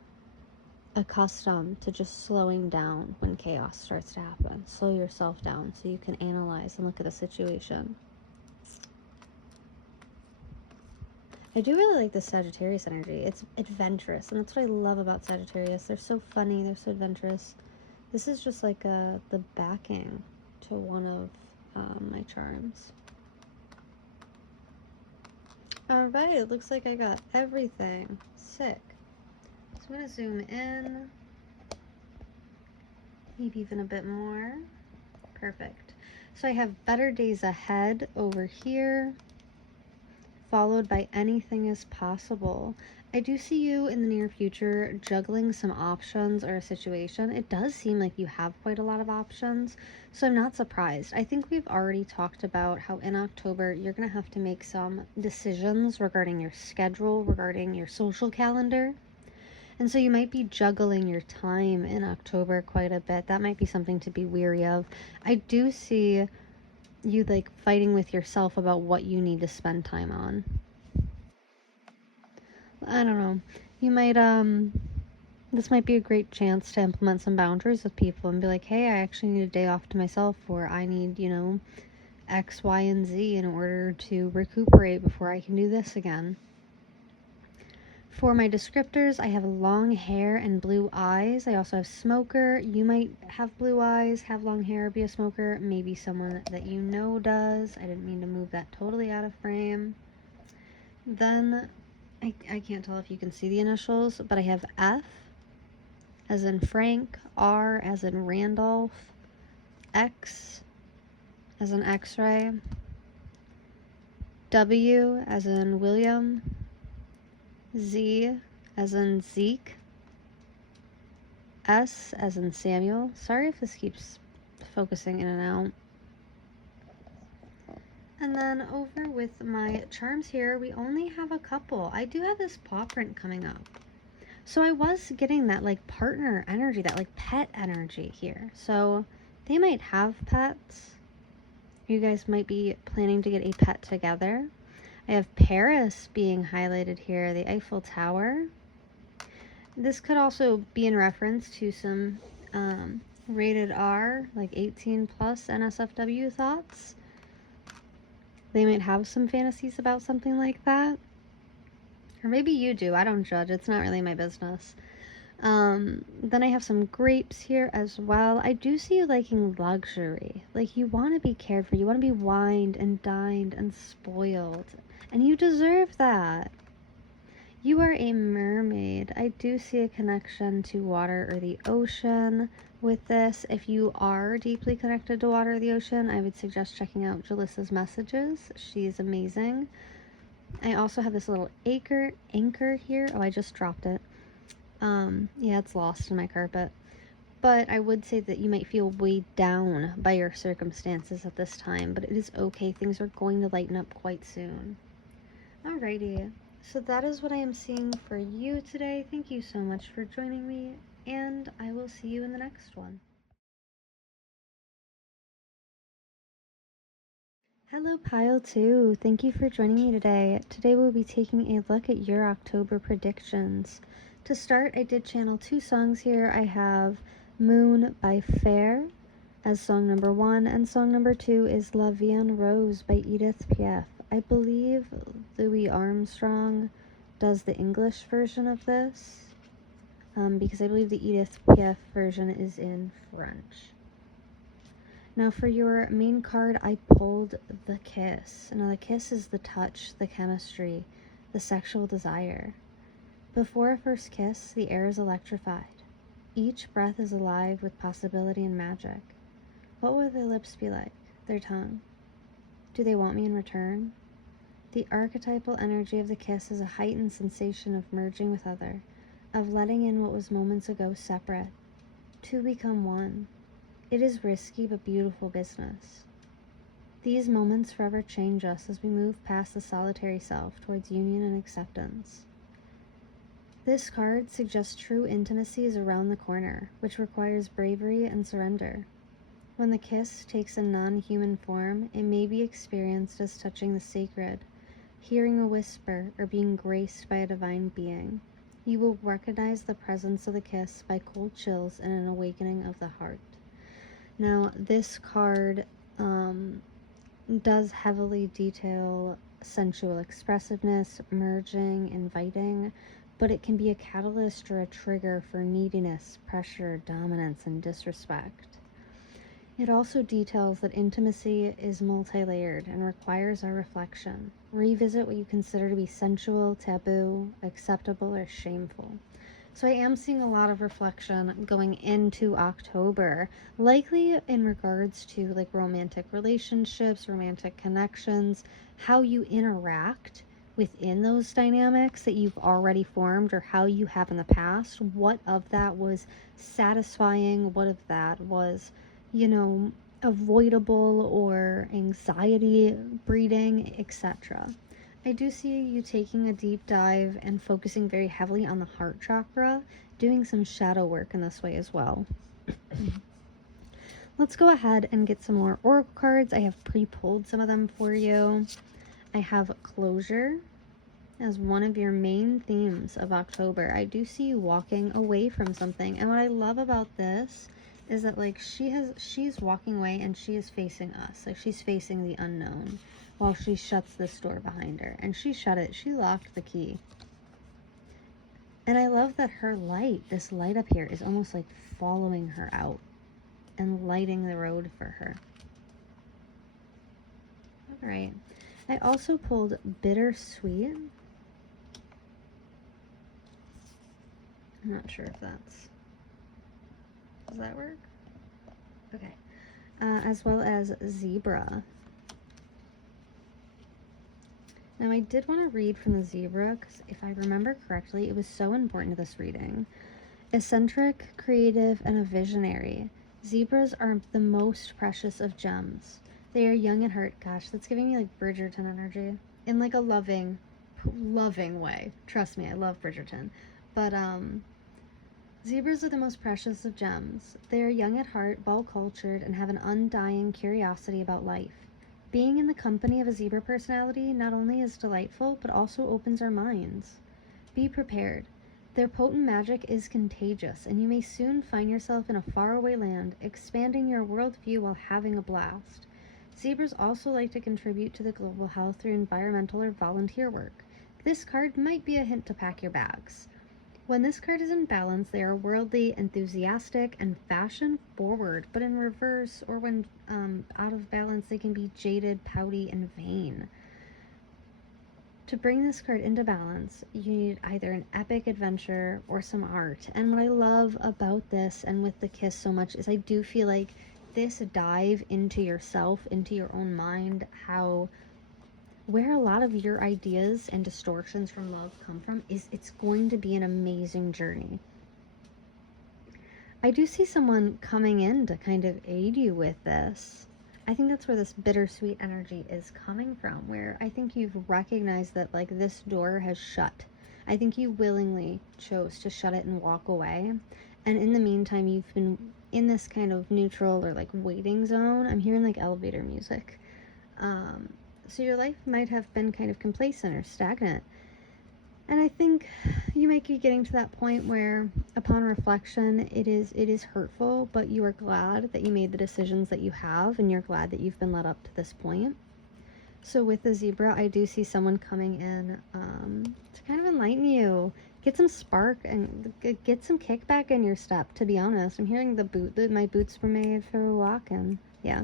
accustomed to just slowing down when chaos starts to happen. Slow yourself down so you can analyze and look at a situation. I do really like the Sagittarius energy. It's adventurous, and that's what I love about Sagittarius. They're so funny, they're so adventurous. This is just like the backing to one of my charms. Alright, it looks like I got everything. Sick. So I'm going to zoom in. Maybe even a bit more. Perfect. So I have better days ahead over here, followed by anything is possible. I do see you in the near future juggling some options or a situation. It does seem like you have quite a lot of options, so I'm not surprised. I think we've already talked about how in October you're going to have to make some decisions regarding your schedule, regarding your social calendar. And so you might be juggling your time in October quite a bit. That might be something to be weary of. I do see you like fighting with yourself about what you need to spend time on. I don't know. You might this might be a great chance to implement some boundaries with people and be like, hey, I actually need a day off to myself, or I need, you know, X, Y, and Z in order to recuperate before I can do this again. For my descriptors, I have long hair and blue eyes. I also have smoker. You might have blue eyes, have long hair, be a smoker. Maybe someone that you know does. I didn't mean to move that totally out of frame. Then, I can't tell if you can see the initials, but I have F, as in Frank, R as in Randolph, X as in X-ray, W as in William, Z as in Zeke, S as in Samuel. Sorry if this keeps focusing in and out. And then over with my charms here, we only have a couple. I do have this paw print coming up. So I was getting that like partner energy, that like pet energy here. So they might have pets. You guys might be planning to get a pet together. I have Paris being highlighted here, the Eiffel Tower. This could also be in reference to some rated R, like 18 plus NSFW thoughts. They might have some fantasies about something like that. Or maybe you do. I don't judge. It's not really my business. Then I have some grapes here as well. I do see you liking luxury. Like you want to be cared for. You want to be wined and dined and spoiled. And you deserve that. You are a mermaid. I do see a connection to water or the ocean with this. If you are deeply connected to water or the ocean, I would suggest checking out Jalissa's messages. She's amazing. I also have this little anchor here. Oh, I just dropped it. Yeah, it's lost in my carpet. But I would say that you might feel weighed down by your circumstances at this time, but it is okay. Things are going to lighten up quite soon. Alrighty. So that is what I am seeing for you today. Thank you so much for joining me, and I will see you in the next one. Hello, Pile 2. Thank you for joining me today. Today we'll be taking a look at your October predictions. To start, I did channel 2 songs here. I have Moon by Fair as song number 1, and song number 2 is La Vie en Rose by Edith Piaf. I believe Louis Armstrong does the English version of this, because I believe the Edith Piaf version is in French. Now for your main card, I pulled the kiss. Now the kiss is the touch, the chemistry, the sexual desire. Before a first kiss, the air is electrified. Each breath is alive with possibility and magic. What will their lips be like? Their tongue? Do they want me in return? The archetypal energy of the kiss is a heightened sensation of merging with other, of letting in what was moments ago separate, to become one. It is risky but beautiful business. These moments forever change us as we move past the solitary self towards union and acceptance. This card suggests true intimacy is around the corner, which requires bravery and surrender. When the kiss takes a non-human form, it may be experienced as touching the sacred, hearing a whisper, or being graced by a divine being. You will recognize the presence of the kiss by cold chills and an awakening of the heart. Now, this card does heavily detail sensual expressiveness, merging, inviting, but it can be a catalyst or a trigger for neediness, pressure, dominance, and disrespect. It also details that intimacy is multi-layered and requires our reflection. Revisit what you consider to be sensual, taboo, acceptable, or shameful. So I am seeing a lot of reflection going into October, likely in regards to like romantic relationships, romantic connections, how you interact within those dynamics that you've already formed or how you have in the past. What of that was satisfying? What of that was, avoidable or anxiety breeding, etc. I do see you taking a deep dive and focusing very heavily on the heart chakra, doing some shadow work in this way as well. Let's go ahead and get some more oracle cards. I have pre-pulled some of them for you. I have closure as one of your main themes of October. I do see you walking away from something, and what I love about this is that like she's walking away and she is facing us, like she's facing the unknown while she shuts this door behind her. And she shut it, she locked the key. And I love that her light, this light up here, is almost like following her out and lighting the road for her. All right, I also pulled bittersweet. I'm not sure if that's Does that work? Okay. As well as zebra. Now, I did want to read from the zebra because if I remember correctly, it was so important to this reading. Eccentric, creative, and a visionary. Zebras are the most precious of gems. They are young at heart. Gosh, that's giving me like Bridgerton energy in like a loving way. Trust me, I love Bridgerton. But zebras are the most precious of gems. They are young at heart, well-cultured, and have an undying curiosity about life. Being in the company of a zebra personality not only is delightful, but also opens our minds. Be prepared. Their potent magic is contagious, and you may soon find yourself in a faraway land, expanding your worldview while having a blast. Zebras also like to contribute to the global health through environmental or volunteer work. This card might be a hint to pack your bags. When this card is in balance, they are worldly, enthusiastic, and fashion forward, but in reverse, or when out of balance, they can be jaded, pouty, and vain. To bring this card into balance, you need either an epic adventure or some art. And what I love about this and with the kiss so much is I do feel like this dive into yourself, into your own mind, where a lot of your ideas and distortions from love come from is it's going to be an amazing journey. I do see someone coming in to kind of aid you with this. I think that's where this bittersweet energy is coming from, where I think you've recognized that like this door has shut. I think you willingly chose to shut it and walk away. And in the meantime, you've been in this kind of neutral or like waiting zone. I'm hearing like elevator music. So your life might have been kind of complacent or stagnant. And I think you might be getting to that point where, upon reflection, it is hurtful, but you are glad that you made the decisions that you have, and you're glad that you've been led up to this point. So with the zebra, I do see someone coming in to kind of enlighten you, get some spark, and get some kickback in your step. To be honest, I'm hearing that my boots were made for walking. Yeah.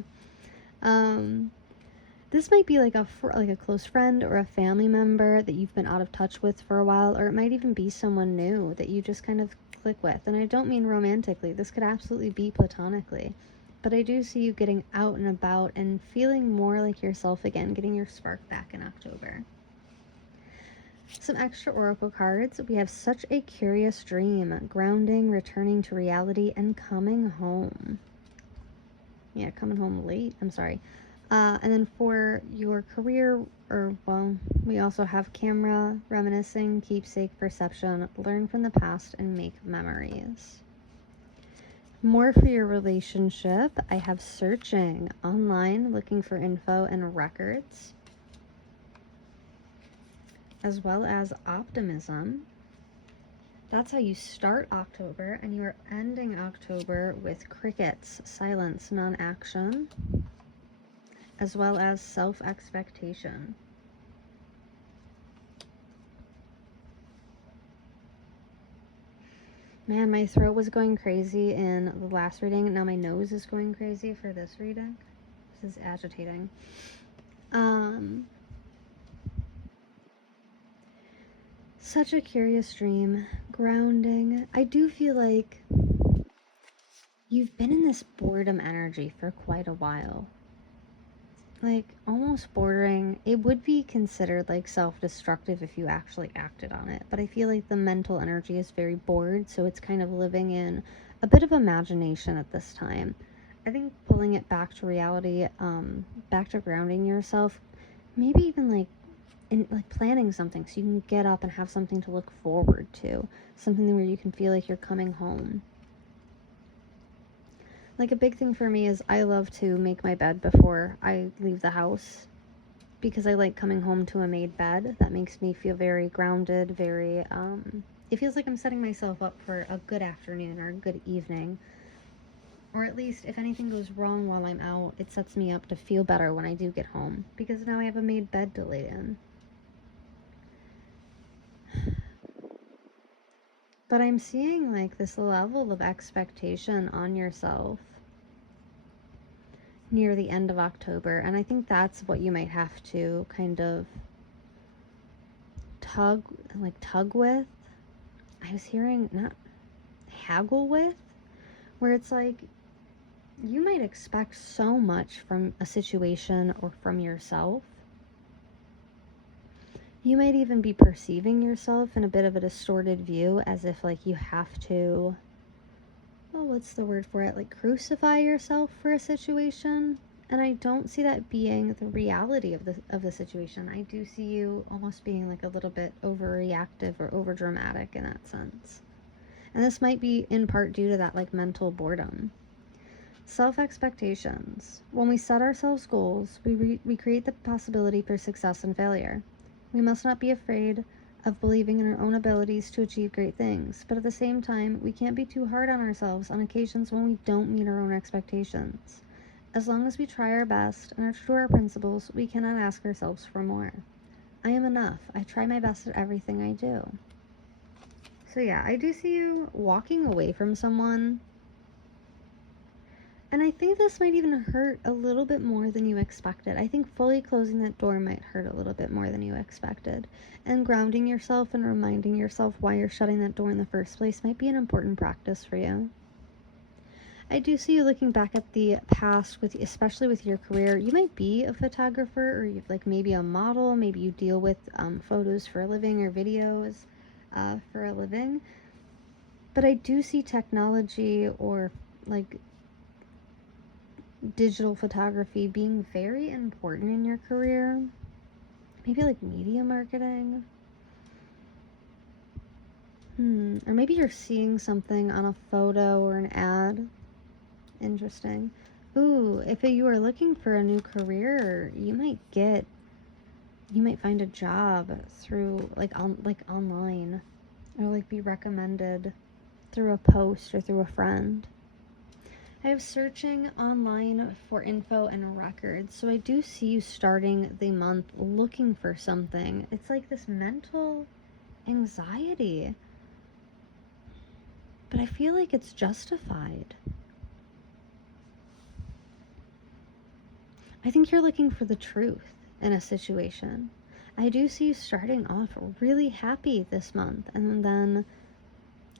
This might be like a close friend or a family member that you've been out of touch with for a while, or it might even be someone new that you just kind of click with. And I don't mean romantically. This could absolutely be platonically. But I do see you getting out and about and feeling more like yourself again, getting your spark back in October. Some extra oracle cards. We have Such a Curious Dream, grounding, returning to reality, and coming home. Yeah, coming home late. I'm sorry. And then for your career, we also have camera, reminiscing, keepsake, perception, learn from the past, and make memories. More for your relationship, I have searching, online, looking for info and records, as well as optimism. That's how you start October, and you are ending October with crickets, silence, non-action, as well as self-expectation. Man, my throat was going crazy in the last reading, and now my nose is going crazy for this reading. This is agitating. Such a Curious Dream, grounding. I do feel like you've been in this boredom energy for quite a while. Like, almost bordering, it would be considered like self-destructive if you actually acted on it, but I feel like the mental energy is very bored, so it's kind of living in a bit of imagination at this time. I think pulling it back to reality, back to grounding yourself, maybe even like planning something so you can get up and have something to look forward to, something where you can feel like you're coming home. Like, a big thing for me is I love to make my bed before I leave the house because I like coming home to a made bed. That makes me feel very grounded, very, it feels like I'm setting myself up for a good afternoon or a good evening. Or at least if anything goes wrong while I'm out, it sets me up to feel better when I do get home because now I have a made bed to lay in. But I'm seeing like this level of expectation on yourself near the end of October, and I think that's what you might have to kind of tug with. I was hearing not haggle with, where it's like you might expect so much from a situation or from yourself. You might even be perceiving yourself in a bit of a distorted view, as if like you have to, well, what's the word for it? Like crucify yourself for a situation. And I don't see that being the reality of the situation. I do see you almost being like a little bit overreactive or overdramatic in that sense. And this might be in part due to that like mental boredom. Self-expectations. When we set ourselves goals, we create the possibility for success and failure. We must not be afraid of believing in our own abilities to achieve great things, but at the same time, we can't be too hard on ourselves on occasions when we don't meet our own expectations. As long as we try our best and are true to our principles, we cannot ask ourselves for more. I am enough. I try my best at everything I do. So yeah, I do see you walking away from someone. And I think this might even hurt a little bit more than you expected. I think fully closing that door might hurt a little bit more than you expected. And grounding yourself and reminding yourself why you're shutting that door in the first place might be an important practice for you. I do see you looking back at the past, especially with your career. You might be a photographer, or like maybe a model. Maybe you deal with photos for a living or videos for a living. But I do see technology or like digital photography being very important in your career. Maybe like media marketing. Or maybe you're seeing something on a photo or an ad. Interesting. Ooh, if you are looking for a new career, you might find a job through online, or like be recommended through a post or through a friend. I have searching online for info and records, so I do see you starting the month looking for something. It's like this mental anxiety, but I feel like it's justified. I think you're looking for the truth in a situation. I do see you starting off really happy this month, and then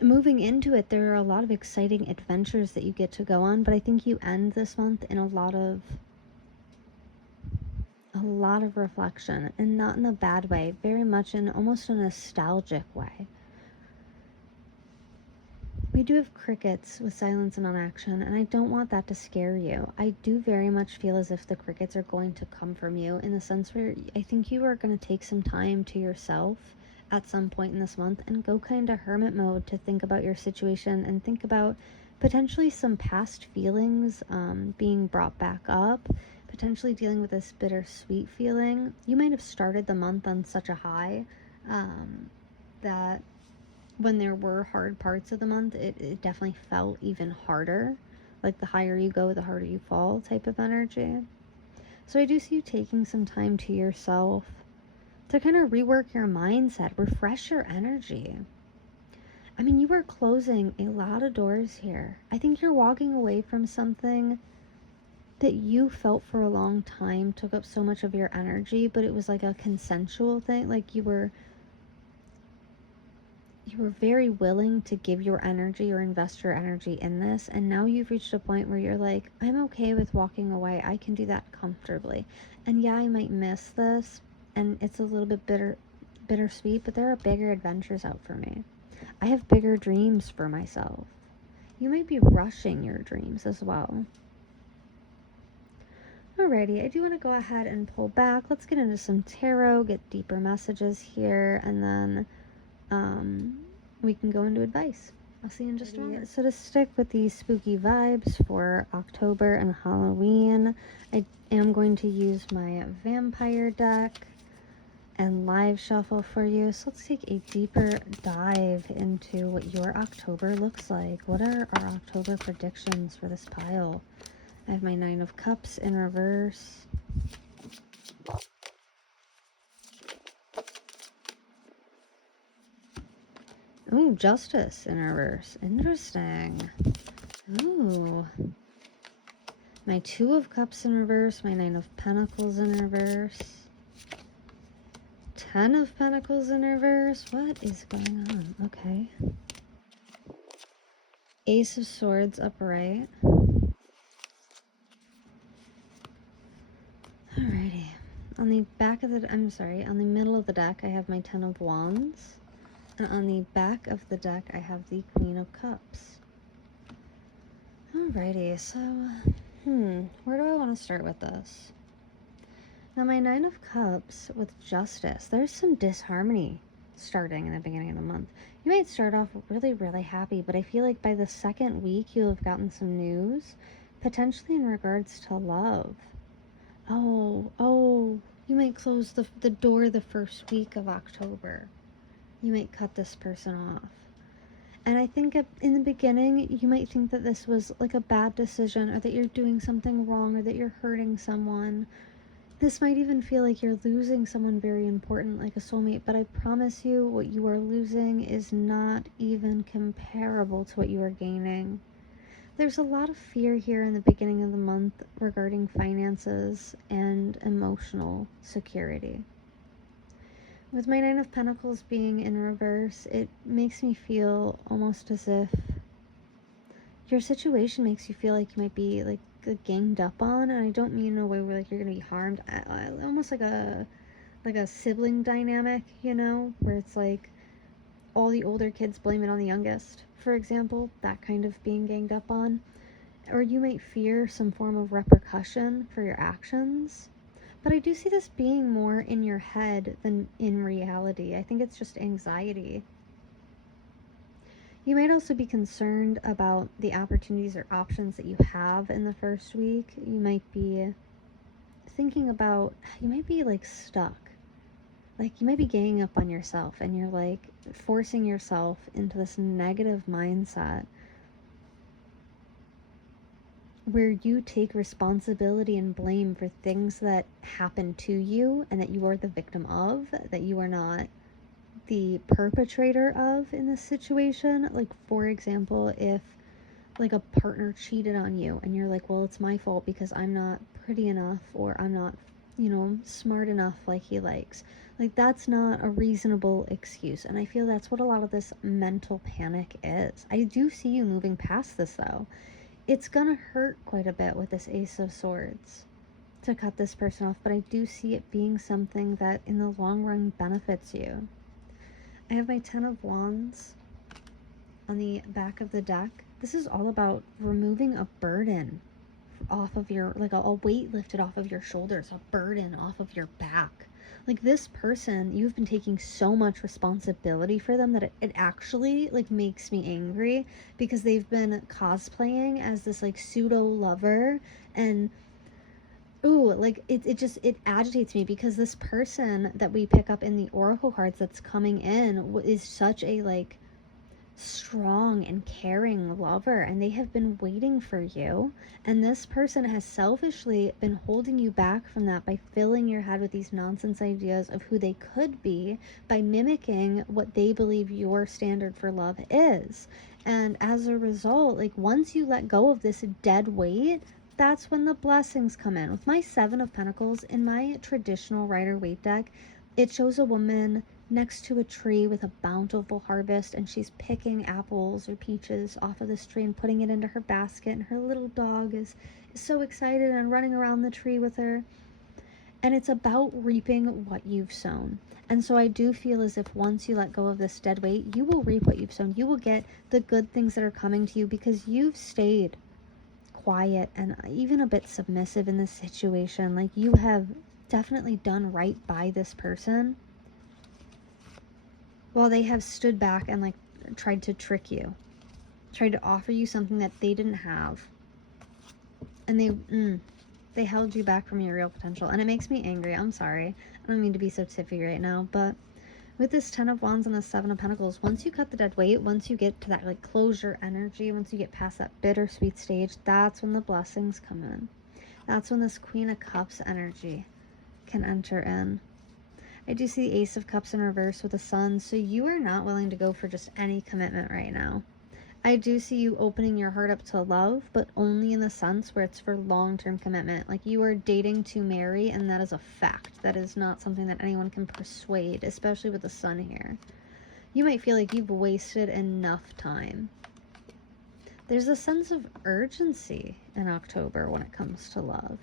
moving into it, there are a lot of exciting adventures that you get to go on, but I think you end this month in a lot of reflection, and not in a bad way, very much in almost a nostalgic way. We do have crickets with silence and inaction, and I don't want that to scare you. I do very much feel as if the crickets are going to come from you, in the sense where I think you are going to take some time to yourself at some point in this month and go kind of hermit mode to think about your situation and think about potentially some past feelings being brought back up, potentially dealing with this bittersweet feeling. You might have started the month on such a high that when there were hard parts of the month, it definitely felt even harder. Like the higher you go, the harder you fall type of energy. So I do see you taking some time to yourself to kind of rework your mindset, refresh your energy. I mean, you are closing a lot of doors here. I think you're walking away from something that you felt for a long time took up so much of your energy, but it was like a consensual thing. Like you were very willing to give your energy or invest your energy in this, and now you've reached a point where you're like, I'm okay with walking away. I can do that comfortably. And yeah, I might miss this, and it's a little bit bittersweet, but there are bigger adventures out for me. I have bigger dreams for myself. You might be rushing your dreams as well. Alrighty, I do want to go ahead and pull back. Let's get into some tarot, get deeper messages here, and then we can go into advice. I'll see you in just a moment. So to stick with these spooky vibes for October and Halloween, I am going to use my vampire deck and live shuffle for you. So let's take a deeper dive into what your October looks like. What are our October predictions for this pile? I have my 9 of Cups in reverse. Ooh, Justice in reverse. Interesting. Ooh. My 2 of Cups in reverse, my 9 of Pentacles in reverse. 10 of Pentacles in reverse. What is going on? Okay. Ace of Swords upright. Alrighty. On the back of the, on the middle of the deck, I have my Ten of Wands. And on the back of the deck, I have the Queen of Cups. Alrighty, so, where do I want to start with this? Now, my Nine of Cups with Justice, there's some disharmony starting in the beginning of the month. You might start off really, really happy, but I feel like by the second week, you'll have gotten some news, potentially in regards to love. Oh, you might close the door the first week of October. You might cut this person off. And I think in the beginning, you might think that this was like a bad decision, or that you're doing something wrong, or that you're hurting someone. This might even feel like you're losing someone very important, like a soulmate, but I promise you what you are losing is not even comparable to what you are gaining. There's a lot of fear here in the beginning of the month regarding finances and emotional security. With my Nine of Pentacles being in reverse, it makes me feel almost as if your situation makes you feel like you might be like ganged up on, and I don't mean in a way where like you're gonna be harmed. Almost like a sibling dynamic, you know, where it's like all the older kids blame it on the youngest, for example, that kind of being ganged up on. Or you might fear some form of repercussion for your actions. But I do see this being more in your head than in reality. I think it's just anxiety. You might also be concerned about the opportunities or options that you have in the first week. You might be thinking about, you might be like stuck. Like you might be ganging up on yourself, and you're like forcing yourself into this negative mindset where you take responsibility and blame for things that happen to you and that you are the victim of, that you are not the perpetrator of in this situation. Like, for example, if like a partner cheated on you and you're like, well, it's my fault because I'm not pretty enough, or I'm not, smart enough like he likes. Like, that's not a reasonable excuse. And I feel that's what a lot of this mental panic is. I do see you moving past this, though. It's gonna hurt quite a bit with this Ace of Swords to cut this person off, but I do see it being something that in the long run benefits you. I have my Ten of Wands on the back of the deck. This is all about removing a burden off of your, like a weight lifted off of your shoulders, a burden off of your back. Like, this person, you've been taking so much responsibility for them that it actually like makes me angry, because they've been cosplaying as this like pseudo lover, and like it agitates me, because this person that we pick up in the oracle cards that's coming in is such a like strong and caring lover, and they have been waiting for you, and this person has selfishly been holding you back from that by filling your head with these nonsense ideas of who they could be, by mimicking what they believe your standard for love is. And as a result, like, once you let go of this dead weight, that's when the blessings come in. With my Seven of Pentacles in my traditional Rider-Waite deck, it shows a woman next to a tree with a bountiful harvest, and she's picking apples or peaches off of this tree and putting it into her basket, and her little dog is so excited and running around the tree with her. And it's about reaping what you've sown. And so I do feel as if once you let go of this dead weight, you will reap what you've sown. You will get the good things that are coming to you, because you've stayed quiet and even a bit submissive in this situation. Like, you have definitely done right by this person, while they have stood back and like tried to trick you, tried to offer you something that they didn't have, and they held you back from your real potential. And it makes me angry. I'm sorry, I don't mean to be so tiffy right now, but with this Ten of Wands and the Seven of Pentacles, once you cut the dead weight, once you get to that like closure energy, once you get past that bittersweet stage, that's when the blessings come in. That's when this Queen of Cups energy can enter in. I do see the Ace of Cups in reverse with the Sun, so you are not willing to go for just any commitment right now. I do see you opening your heart up to love, but only in the sense where it's for long-term commitment. Like, you are dating to marry, and that is a fact. That is not something that anyone can persuade, especially with the Sun here. You might feel like you've wasted enough time. There's a sense of urgency in October when it comes to love.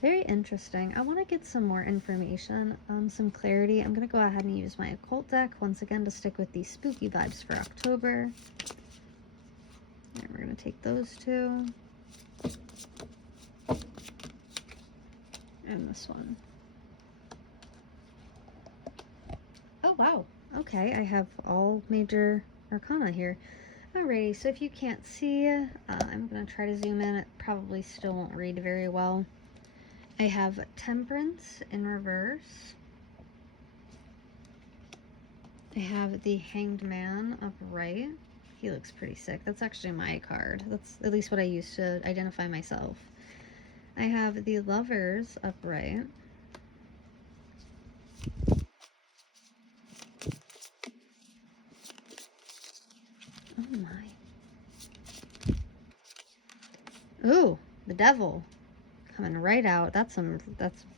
Very interesting. I want to get some more information, some clarity. I'm going to go ahead and use my occult deck once again to stick with these spooky vibes for October. And we're going to take those two. And this one. Oh, wow. Okay, I have all major arcana here. Alrighty, so if you can't see, I'm going to try to zoom in. It probably still won't read very well. I have Temperance in reverse. I have the Hanged Man upright. He looks pretty sick. That's actually my card. That's at least what I use to identify myself. I have the Lovers upright. Oh my. Ooh, the Devil. Coming right out. That's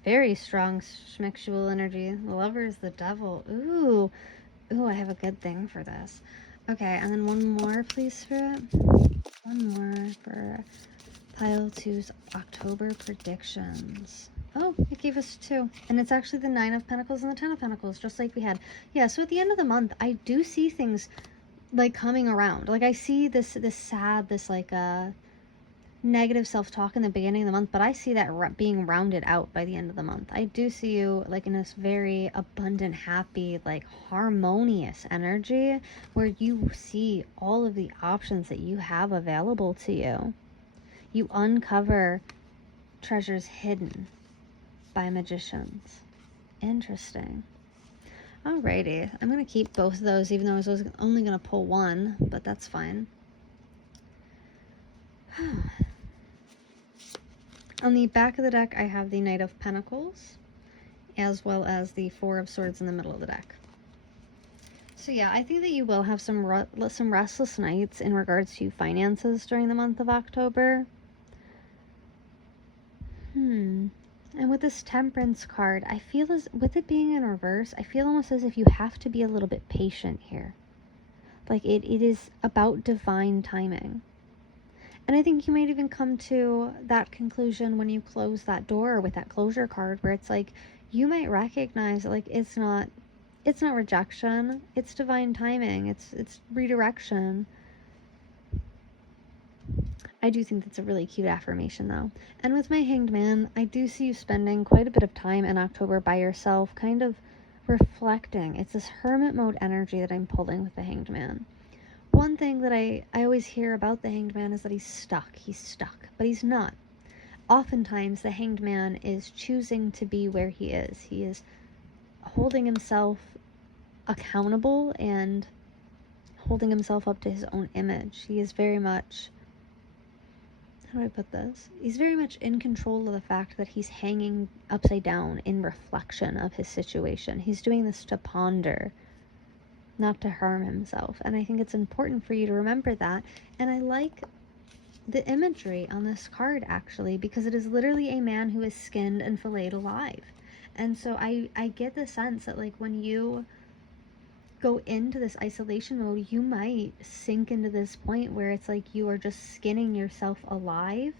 very strong schmexual energy. The Lovers, the Devil. Ooh. Ooh, I have a good thing for this. Okay, and then one more, please, Spirit. One more for Pile 2's October predictions. Oh, it gave us 2. And it's actually the 9 of Pentacles and the 10 of Pentacles, just like we had. Yeah, so at the end of the month, I do see things, like, coming around. Like, I see this sad, this, like, negative self-talk in the beginning of the month, but I see that being rounded out by the end of the month. I do see you like in this very abundant, happy, like harmonious energy where you see all of the options that you have available to you. You uncover treasures hidden by magicians. Interesting. Alrighty, I'm going to keep both of those even though I was only going to pull one, but that's fine. On the back of the deck, I have the Knight of Pentacles, as well as the Four of Swords in the middle of the deck. So yeah, I think that you will have some restless nights in regards to finances during the month of October. And with this Temperance card, I feel as, with it being in reverse, I feel almost as if you have to be a little bit patient here. Like it is about divine timing. And I think you might even come to that conclusion when you close that door with that closure card, where it's like you might recognize that, like, it's not rejection, it's divine timing, it's redirection. I do think that's a really cute affirmation though. And with my Hanged Man, I do see you spending quite a bit of time in October by yourself, kind of reflecting. It's this hermit mode energy that I'm pulling with the Hanged Man. One thing that I always hear about the Hanged Man is that he's stuck, but he's not. Oftentimes, the Hanged Man is choosing to be where he is. He is holding himself accountable and holding himself up to his own image. He is very much, how do I put this? He's very much in control of the fact that he's hanging upside down in reflection of his situation. He's doing this to ponder, not to harm himself. And I think it's important for you to remember that. And I like the imagery on this card actually, because it is literally a man who is skinned and filleted alive. And so I get the sense that, like, when you go into this isolation mode, you might sink into this point where it's like you are just skinning yourself alive.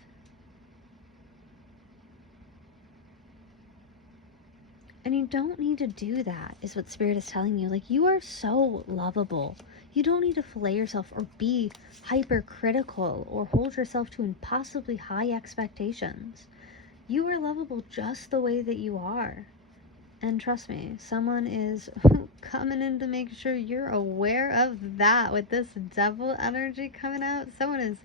And you don't need to do that, is what Spirit is telling you. Like, you are so lovable. You don't need to fillet yourself or be hypercritical or hold yourself to impossibly high expectations. You are lovable just the way that you are. And trust me, someone is coming in to make sure you're aware of that with this devil energy coming out. Someone is,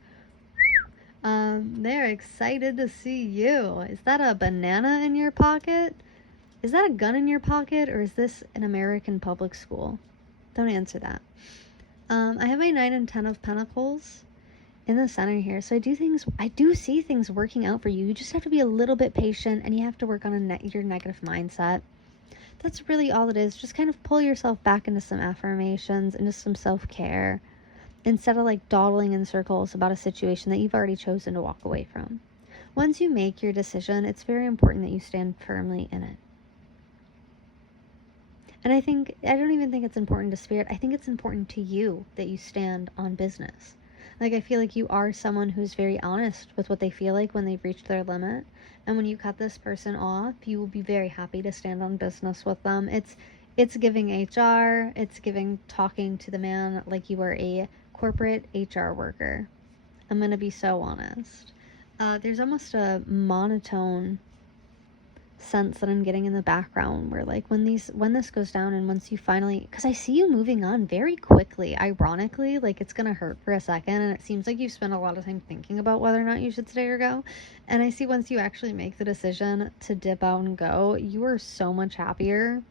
they're excited to see you. Is that a banana in your pocket? Is that a gun in your pocket, or is this an American public school? Don't answer that. I have my 9 and 10 of Pentacles in the center here. So I do see things working out for you. You just have to be a little bit patient, and you have to work on your negative mindset. That's really all it is. Just kind of pull yourself back into some affirmations, into some self-care, instead of like dawdling in circles about a situation that you've already chosen to walk away from. Once you make your decision, it's very important that you stand firmly in it. And I don't even think it's important to Spirit. I think it's important to you that you stand on business. Like, I feel like you are someone who's very honest with what they feel like when they've reached their limit. And when you cut this person off, you will be very happy to stand on business with them. It's giving HR, it's giving talking to the man like you are a corporate HR worker. I'm going to be so honest. There's almost a monotone sense that I'm getting in the background where, like, when this goes down and once you finally, because I see you moving on very quickly, ironically, like it's gonna hurt for a second and it seems like you've spent a lot of time thinking about whether or not you should stay or go, and I see once you actually make the decision to dip out and go, you are so much happier.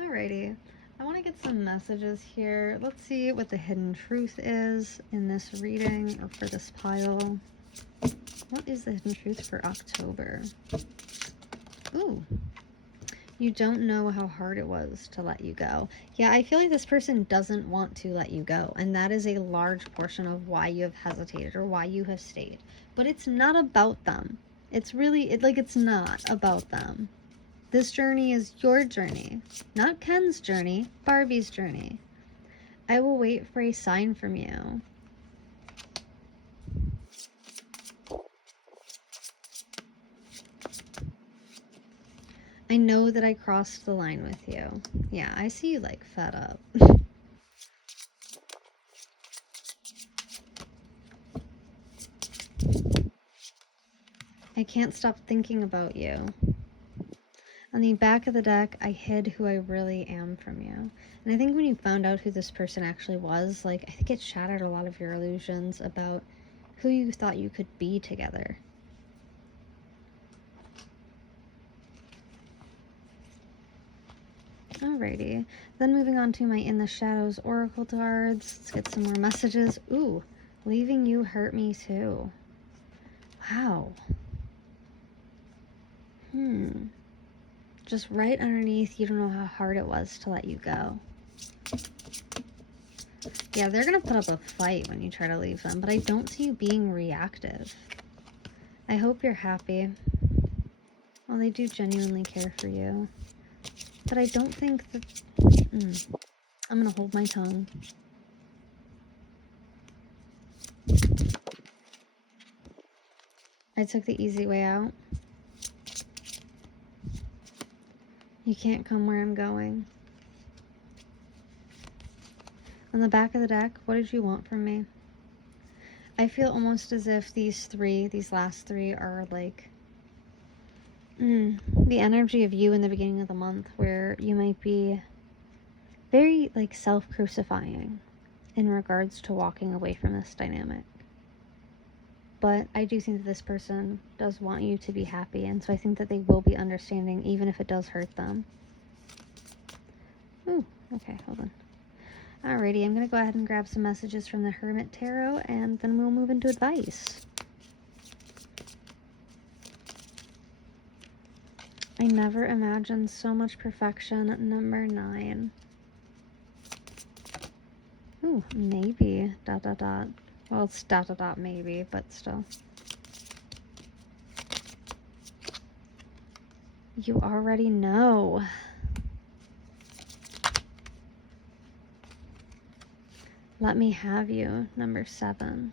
Alrighty, I want to get some messages here. Let's see what the hidden truth is in this reading or for this pile. What is the hidden truth for October? Ooh. You don't know how hard it was to let you go. Yeah, I feel like this person doesn't want to let you go. And that is a large portion of why you have hesitated or why you have stayed. But it's not about them. It's really, it's not about them. This journey is your journey. Not Ken's journey, Barbie's journey. I will wait for a sign from you. I know that I crossed the line with you. Yeah, I see you like fed up. I can't stop thinking about you. On the back of the deck, I hid who I really am from you. And I think when you found out who this person actually was, like, I think it shattered a lot of your illusions about who you thought you could be together. Alrighty, then moving on to my In the Shadows Oracle cards. Let's get some more messages. Ooh, leaving you hurt me too. Wow. Just right underneath, you don't know how hard it was to let you go. Yeah, they're gonna put up a fight when you try to leave them, but I don't see you being reactive. I hope you're happy. Well, they do genuinely care for you. But I don't think that... I'm gonna hold my tongue. I took the easy way out. You can't come where I'm going. On the back of the deck, what did you want from me? I feel almost as if these last three are like the energy of you in the beginning of the month, where you might be very like self-crucifying in regards to walking away from this dynamic. But I do think that this person does want you to be happy, and so I think that they will be understanding even if it does hurt them. Ooh, okay, hold on. Alrighty, I'm going to go ahead and grab some messages from the Hermit Tarot, and then we'll move into advice. I never imagined so much perfection, number 9. Ooh, maybe, ... Well, it's ... maybe, but still. You already know. Let me have you, number 7.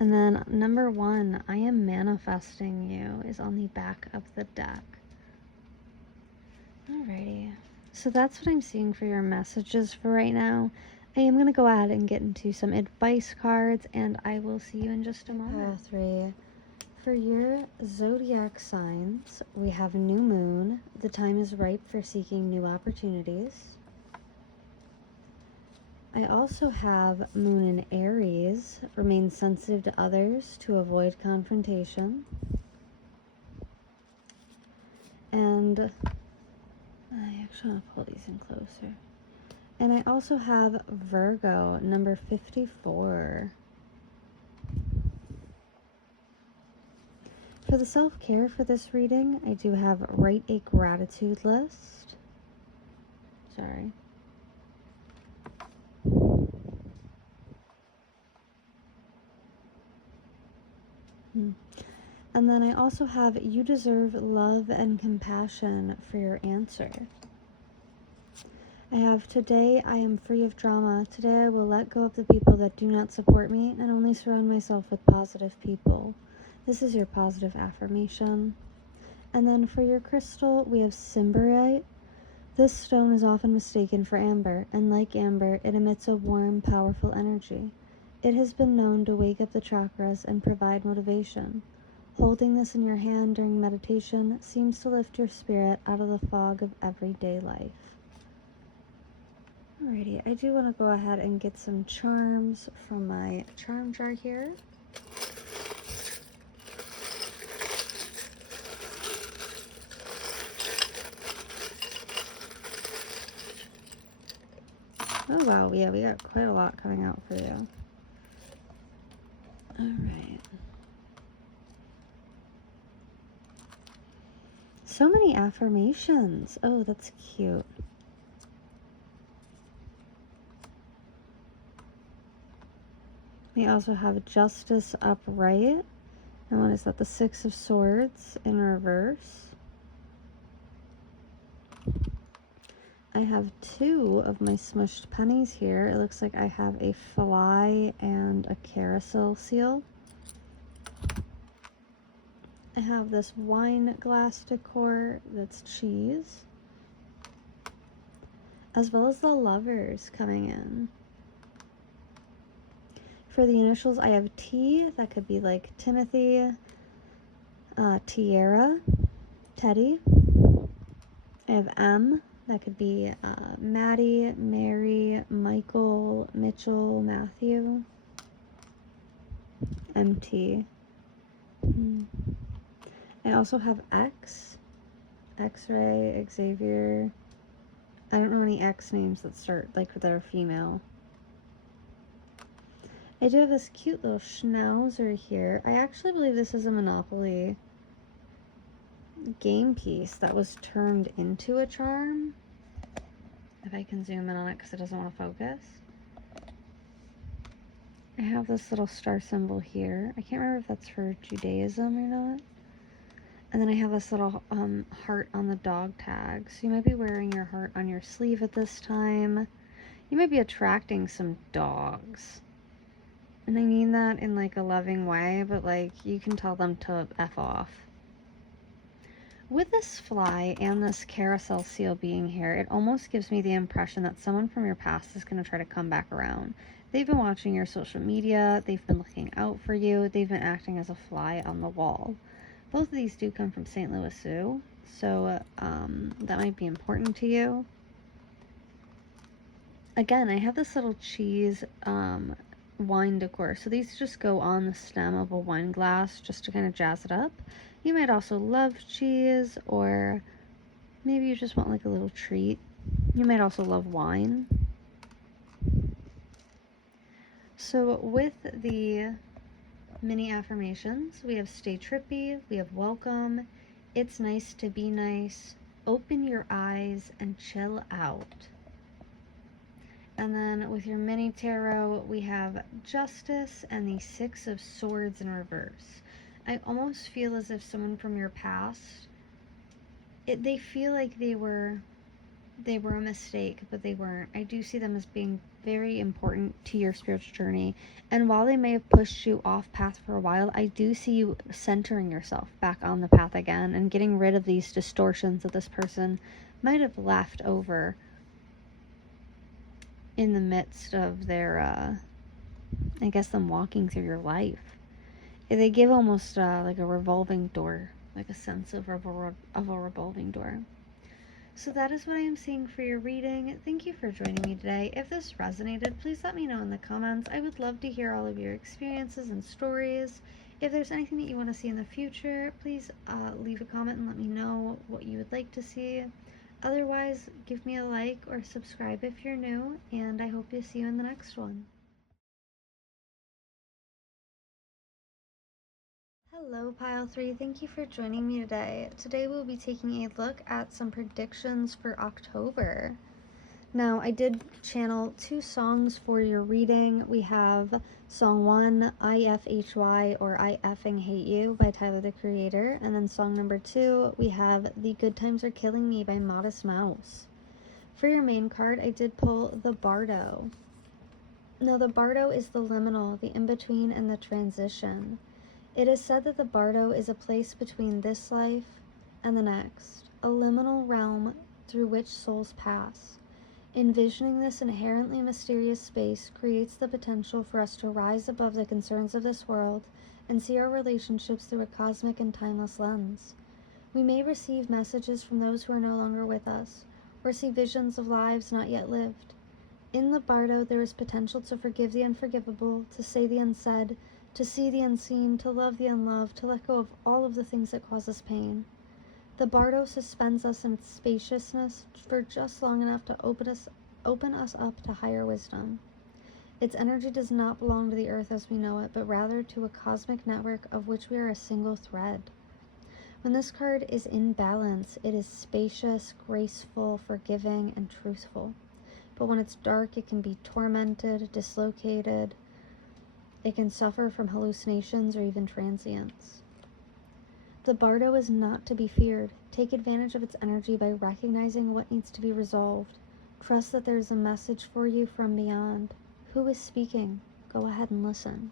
And then number 1, I am manifesting you, is on the back of the deck. Alrighty. So that's what I'm seeing for your messages for right now. I am going to go ahead and get into some advice cards, and I will see you in just a moment. Pile 3. For your zodiac signs, we have new moon. The time is ripe for seeking new opportunities. I also have moon in Aries. Remain sensitive to others to avoid confrontation. And I actually want to pull these in closer. And I also have Virgo, number 54. For the self-care for this reading, I do have write a gratitude list. Sorry. And then I also have you deserve love and compassion for your answer. I have, today I am free of drama. Today I will let go of the people that do not support me and only surround myself with positive people. This is your positive affirmation. And then for your crystal, we have cymberite. This stone is often mistaken for amber, and like amber, it emits a warm, powerful energy. It has been known to wake up the chakras and provide motivation. Holding this in your hand during meditation seems to lift your spirit out of the fog of everyday life. Alrighty, I do want to go ahead and get some charms from my charm jar here. Oh wow, yeah, we got quite a lot coming out for you. Alright. So many affirmations. Oh, that's cute. We also have Justice upright. And what is that? The Six of Swords in reverse. I have two of my smushed pennies here. It looks like I have a fly and a carousel seal. I have this wine glass decor that's cheese, as well as the lovers coming in. For the initials, I have T, that could be like Timothy, Tierra, Teddy. I have M, that could be Maddie, Mary, Michael, Mitchell, Matthew. MT. I also have X, X-ray, Xavier. I don't know any X names that start like that are female. I do have this cute little schnauzer here. I actually believe this is a Monopoly game piece that was turned into a charm. If I can zoom in on it because it doesn't want to focus. I have this little star symbol here. I can't remember if that's for Judaism or not. And then I have this little heart on the dog tag. So you might be wearing your heart on your sleeve at this time. You might be attracting some dogs. And I mean that in like a loving way, but like you can tell them to F off. With this fly and this carousel seal being here, it almost gives me the impression that someone from your past is going to try to come back around. They've been watching your social media, they've been looking out for you, they've been acting as a fly on the wall. Both of these do come from St. Louis Zoo, so that might be important to you. Again, I have this little cheese wine decor. So these just go on the stem of a wine glass just to kind of jazz it up. You might also love cheese, or maybe you just want like a little treat. You might also love wine. So with the mini affirmations, we have stay trippy, we have welcome, it's nice to be nice, open your eyes, and chill out. And then with your mini tarot, we have Justice and the Six of Swords in reverse. I almost feel as if someone from your past, they feel like they were a mistake, but they weren't. I do see them as being very important to your spiritual journey. And while they may have pushed you off path for a while, I do see you centering yourself back on the path again and getting rid of these distortions that this person might have left over in the midst of their, I guess, them walking through your life. They give almost like a revolving door, like a sense of a revolving door. So that is what I am seeing for your reading. Thank you for joining me today. If this resonated, please let me know in the comments. I would love to hear all of your experiences and stories. If there's anything that you want to see in the future, please leave a comment and let me know what you would like to see. Otherwise, give me a like or subscribe if you're new, and I hope to see you in the next one. Hello Pile 3, thank you for joining me today. Today we'll be taking a look at some predictions for October. Now, I did channel 2 songs for your reading. We have song 1, IFHY, or I Effing Hate You by Tyler, the Creator. And then song number 2, we have The Good Times Are Killing Me by Modest Mouse. For your main card, I did pull the Bardo. Now, the Bardo is the liminal, the in-between, and the transition. It is said that the Bardo is a place between this life and the next, a liminal realm through which souls pass. Envisioning this inherently mysterious space creates the potential for us to rise above the concerns of this world and see our relationships through a cosmic and timeless lens. We may receive messages from those who are no longer with us, or see visions of lives not yet lived. In the Bardo, there is potential to forgive the unforgivable, to say the unsaid, to see the unseen, to love the unloved, to let go of all of the things that cause us pain. The Bardo suspends us in its spaciousness for just long enough to open us up to higher wisdom. Its energy does not belong to the earth as we know it, but rather to a cosmic network of which we are a single thread. When this card is in balance, it is spacious, graceful, forgiving, and truthful. But when it's dark, it can be tormented, dislocated. It can suffer from hallucinations or even transience. The Bardo is not to be feared. Take advantage of its energy by recognizing what needs to be resolved. Trust that there is a message for you from beyond. Who is speaking? Go ahead and listen.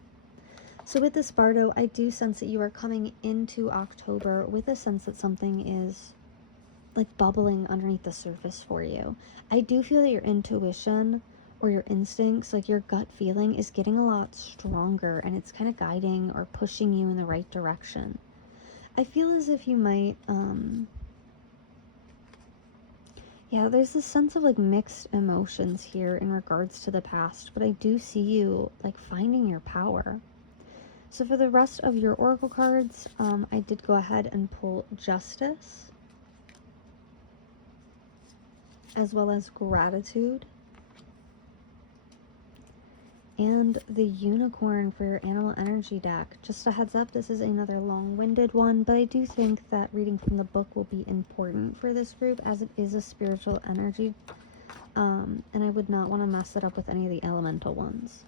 So with this Bardo, I do sense that you are coming into October with a sense that something is like bubbling underneath the surface for you. I do feel that your intuition or your instincts, like your gut feeling, is getting a lot stronger, and it's kind of guiding or pushing you in the right direction. I feel as if you might, there's this sense of like mixed emotions here in regards to the past, but I do see you like finding your power. So for the rest of your oracle cards, I did go ahead and pull Justice, as well as Gratitude, and the Unicorn for your animal energy deck. Just a heads up, this is another long-winded one, but I do think that reading from the book will be important for this group, as it is a spiritual energy, and I would not want to mess it up with any of the elemental ones.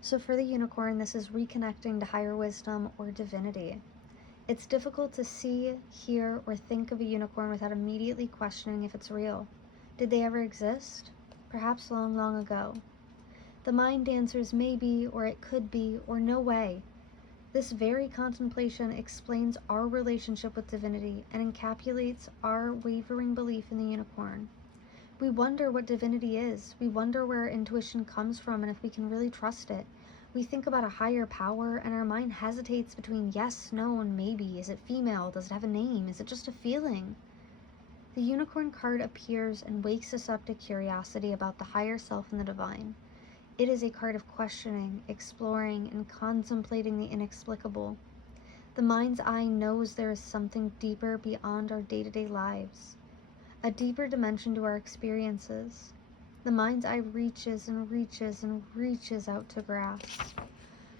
So for the Unicorn, this is reconnecting to higher wisdom or divinity. It's difficult to see, hear, or think of a unicorn without immediately questioning if it's real. Did they ever exist? Perhaps long, long ago. The mind answers maybe, or it could be, or no way. This very contemplation explains our relationship with divinity and encapsulates our wavering belief in the unicorn. We wonder what divinity is. We wonder where our intuition comes from and if we can really trust it. We think about a higher power and our mind hesitates between yes, no, and maybe. Is it female? Does it have a name? Is it just a feeling? The unicorn card appears and wakes us up to curiosity about the higher self and the divine. It is a card of questioning, exploring, and contemplating the inexplicable. The mind's eye knows there is something deeper beyond our day-to-day lives, a deeper dimension to our experiences. The mind's eye reaches and reaches and reaches out to grasp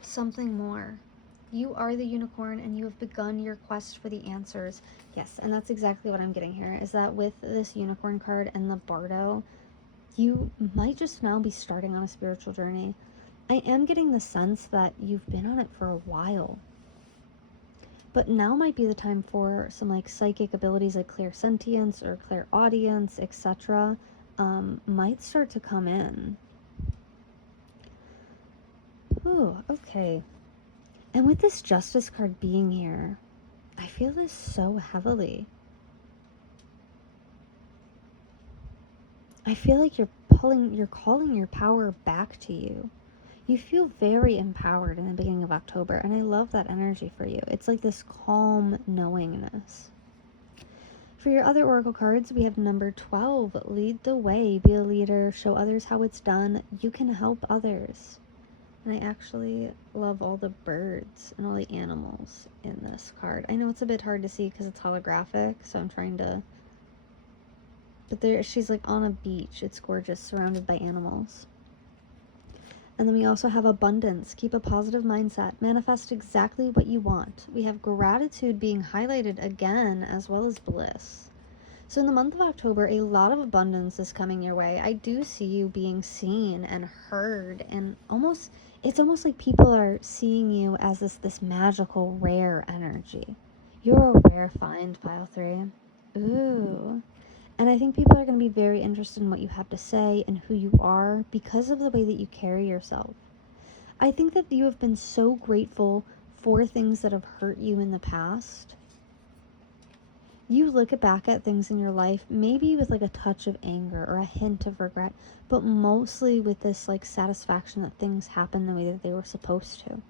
something more. You are the unicorn and you have begun your quest for the answers. Yes, and that's exactly what I'm getting here, is that with this unicorn card and the Bardo, you might just now be starting on a spiritual journey. I am getting the sense that you've been on it for a while, but now might be the time for some like psychic abilities like clairsentience or clairaudience, etc. Might start to come in. Oh, okay. And with this Justice card being here, I feel this so heavily. I feel like you're calling your power back to you. You feel very empowered in the beginning of October, and I love that energy for you. It's like this calm knowingness. For your other oracle cards, we have number 12, lead the way, be a leader, show others how it's done, you can help others. And I actually love all the birds and all the animals in this card. I know it's a bit hard to see because it's holographic, so I'm trying to... But there, she's like on a beach. It's gorgeous, surrounded by animals. And then we also have abundance. Keep a positive mindset. Manifest exactly what you want. We have gratitude being highlighted again, as well as bliss. So in the month of October, a lot of abundance is coming your way. I do see you being seen and heard, and it's almost like people are seeing you as this magical, rare energy. You're a rare find, pile 3. Ooh. And I think people are going to be very interested in what you have to say and who you are because of the way that you carry yourself. I think that you have been so grateful for things that have hurt you in the past. You look back at things in your life, maybe with like a touch of anger or a hint of regret, but mostly with this like satisfaction that things happened the way that they were supposed to.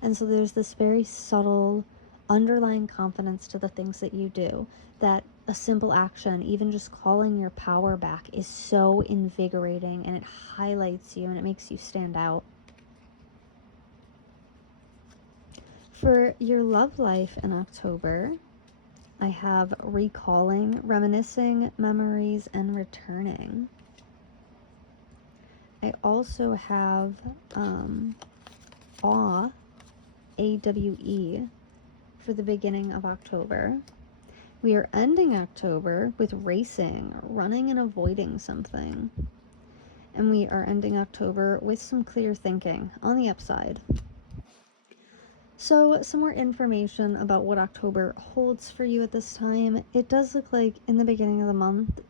And so there's this very subtle underlying confidence to the things that you do, that a simple action, even just calling your power back, is so invigorating, and it highlights you and it makes you stand out. For your love life in October, I have recalling, reminiscing, memories, and returning. I also have awe, AWE, for the beginning of October. We are ending October with racing, running and avoiding something. And we are ending October with some clear thinking on the upside. So, some more information about what October holds for you at this time. It does look like in the beginning of the month,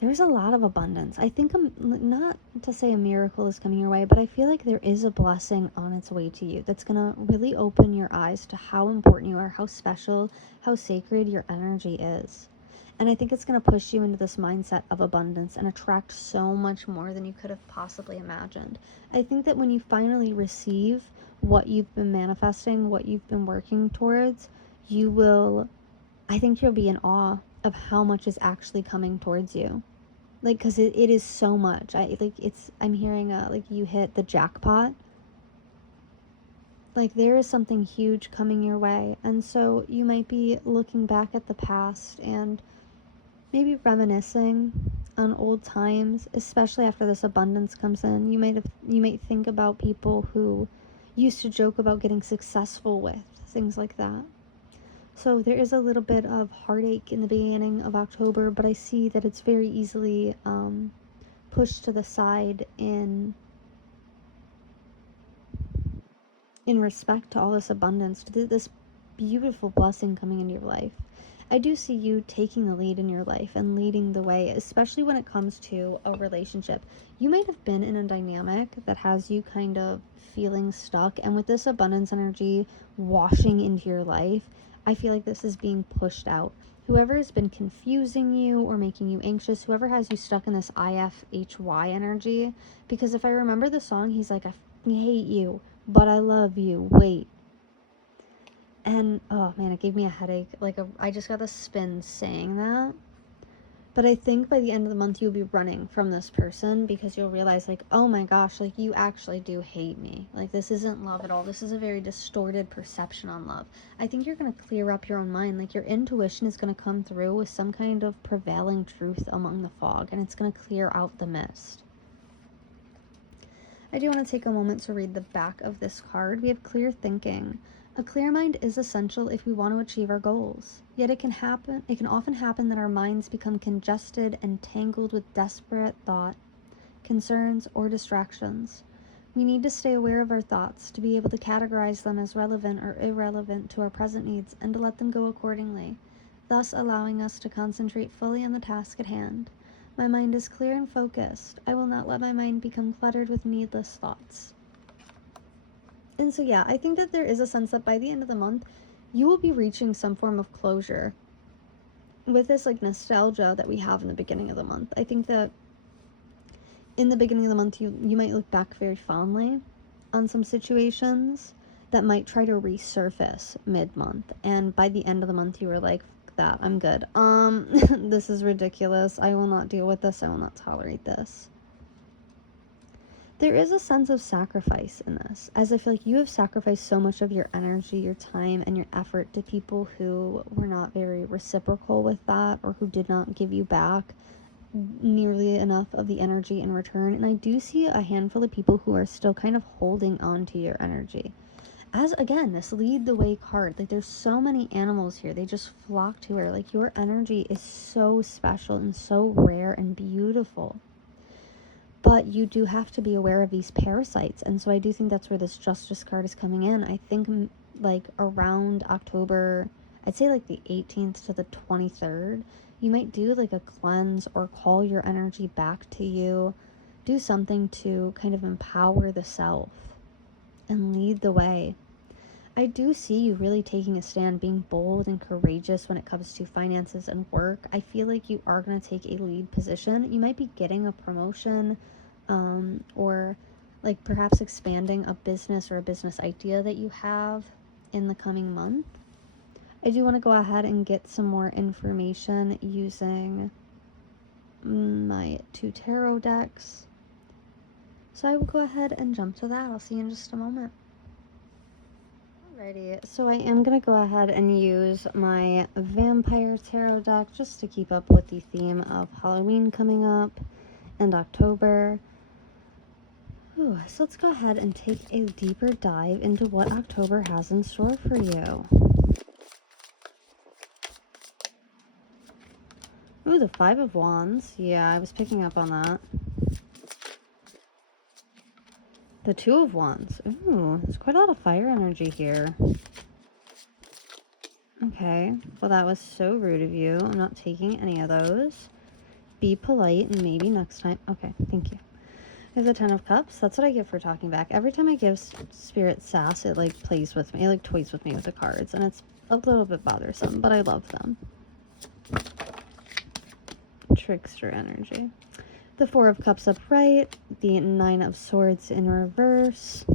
there's a lot of abundance. I think, not to say a miracle is coming your way, but I feel like there is a blessing on its way to you that's going to really open your eyes to how important you are, how special, how sacred your energy is. And I think it's going to push you into this mindset of abundance and attract so much more than you could have possibly imagined. I think that when you finally receive what you've been manifesting, what you've been working towards, I think you'll be in awe of how much is actually coming towards you. Like, because it is so much. I'm hearing like you hit the jackpot. Like, there is something huge coming your way. And so you might be looking back at the past and maybe reminiscing on old times, especially after this abundance comes in. You might think about people who used to joke about getting successful with, things like that. So there is a little bit of heartache in the beginning of October, but I see that it's very easily pushed to the side in respect to all this abundance, to this beautiful blessing coming into your life. I do see you taking the lead in your life and leading the way, especially when it comes to a relationship. You might have been in a dynamic that has you kind of feeling stuck, and with this abundance energy washing into your life, I feel like this is being pushed out. Whoever has been confusing you or making you anxious, whoever has you stuck in this IFHY energy, because if I remember the song, he's like, I hate you, but I love you, wait. And oh man, it gave me a headache. I just got a spin saying that. But I think by the end of the month, you'll be running from this person because you'll realize, like, oh my gosh, like, you actually do hate me. Like, this isn't love at all. This is a very distorted perception on love. I think you're going to clear up your own mind. Like, your intuition is going to come through with some kind of prevailing truth among the fog, and it's going to clear out the mist. I do want to take a moment to read the back of this card. We have clear thinking. A clear mind is essential if we want to achieve our goals. Yet it can often happen that our minds become congested and tangled with desperate thought, concerns, or distractions. We need to stay aware of our thoughts to be able to categorize them as relevant or irrelevant to our present needs and to let them go accordingly, thus allowing us to concentrate fully on the task at hand. My mind is clear and focused. I will not let my mind become cluttered with needless thoughts. And so, yeah, I think that there is a sense that by the end of the month, you will be reaching some form of closure with this, like, nostalgia that we have in the beginning of the month. I think that in the beginning of the month, you might look back very fondly on some situations that might try to resurface mid-month. And by the end of the month, you were like, that, I'm good. This is ridiculous. I will not deal with this. I will not tolerate this. There is a sense of sacrifice in this, as I feel like you have sacrificed so much of your energy, your time, and your effort to people who were not very reciprocal with that, or who did not give you back nearly enough of the energy in return. And I do see a handful of people who are still kind of holding on to your energy. As, again, this lead the way card, like, there's so many animals here, they just flock to her. Like, your energy is so special and so rare and beautiful. But you do have to be aware of these parasites. And so I do think that's where this Justice card is coming in. I think, like, around October, I'd say like the 18th to the 23rd, You might do like a cleanse or call your energy back to you. Do something to kind of empower the self and lead the way. I do see you really taking a stand, being bold and courageous when it comes to finances and work. I feel like you are going to take a lead position. You might be getting a promotion, or like perhaps expanding a business or a business idea that you have in the coming month. I do want to go ahead and get some more information using my 2 tarot decks. So I will go ahead and jump to that. I'll see you in just a moment. Alrighty, so I am going to go ahead and use my Vampire Tarot deck just to keep up with the theme of Halloween coming up and October. Ooh, so let's go ahead and take a deeper dive into what October has in store for you. Ooh, the 5 of Wands. Yeah, I was picking up on that. The 2 of Wands. Ooh, there's quite a lot of fire energy here. Okay, well that was so rude of you. I'm not taking any of those. Be polite and maybe next time. Okay, thank you. I have the 10 of Cups. That's what I get for talking back. Every time I give Spirit sass, it like plays with me. It like toys with me with the cards. And it's a little bit bothersome, but I love them. Trickster energy. The 4 of Cups upright. The 9 of Swords in reverse.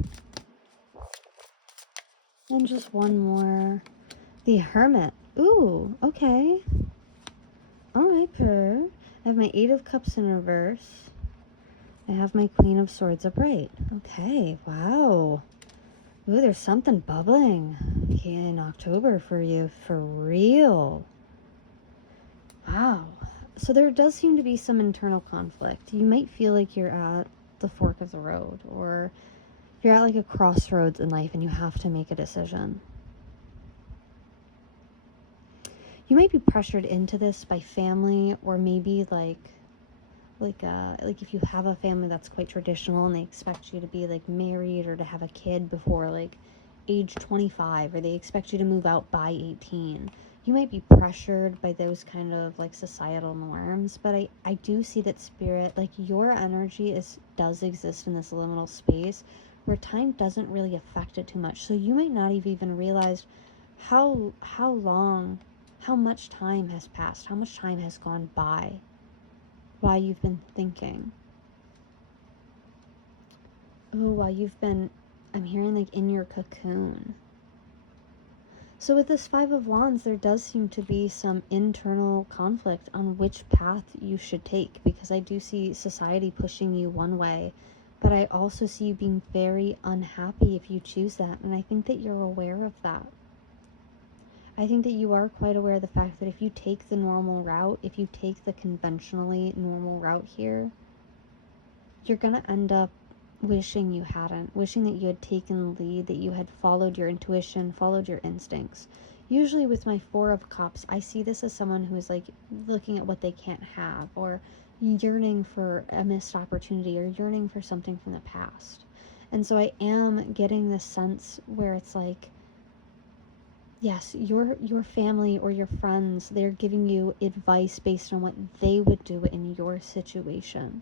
And just one more. The Hermit. Ooh, okay. Alright, I have my 8 of Cups in reverse. I have my Queen of Swords upright. Okay, wow. Ooh, there's something bubbling in October for you, for real. Wow. So there does seem to be some internal conflict. You might feel like you're at the fork of the road, or you're at like a crossroads in life and you have to make a decision. You might be pressured into this by family, or maybe like if you have a family that's quite traditional and they expect you to be like married or to have a kid before like age 25, or they expect you to move out by 18. You might be pressured by those kind of like societal norms, but I do see that Spirit, like your energy does exist in this liminal space where time doesn't really affect it too much. So you might not have even realized how much time has passed, how much time has gone by while you've been thinking. Oh, while you've been, I'm hearing like in your cocoon. So with this 5 of Wands, there does seem to be some internal conflict on which path you should take, because I do see society pushing you one way, but I also see you being very unhappy if you choose that, and I think that you're aware of that. I think that you are quite aware of the fact that if you take the normal route, if you take the conventionally normal route here, you're going to end up wishing you hadn't, wishing that you had taken the lead, that you had followed your intuition, followed your instincts. Usually with my 4 of Cups, I see this as someone who is like looking at what they can't have, or yearning for a missed opportunity, or yearning for something from the past. And so I am getting this sense where it's like, yes, your family or your friends, they're giving you advice based on what they would do in your situation.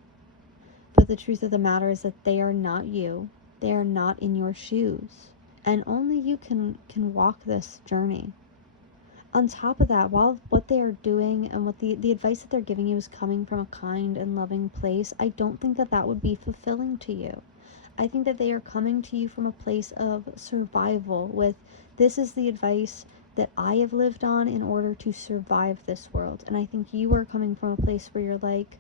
But the truth of the matter is that they are not you. They are not in your shoes. And only you can walk this journey. On top of that, while what they are doing and what the advice that they're giving you is coming from a kind and loving place, I don't think that that would be fulfilling to you. I think that they are coming to you from a place of survival, with this is the advice that I have lived on in order to survive this world. And I think you are coming from a place where you're like,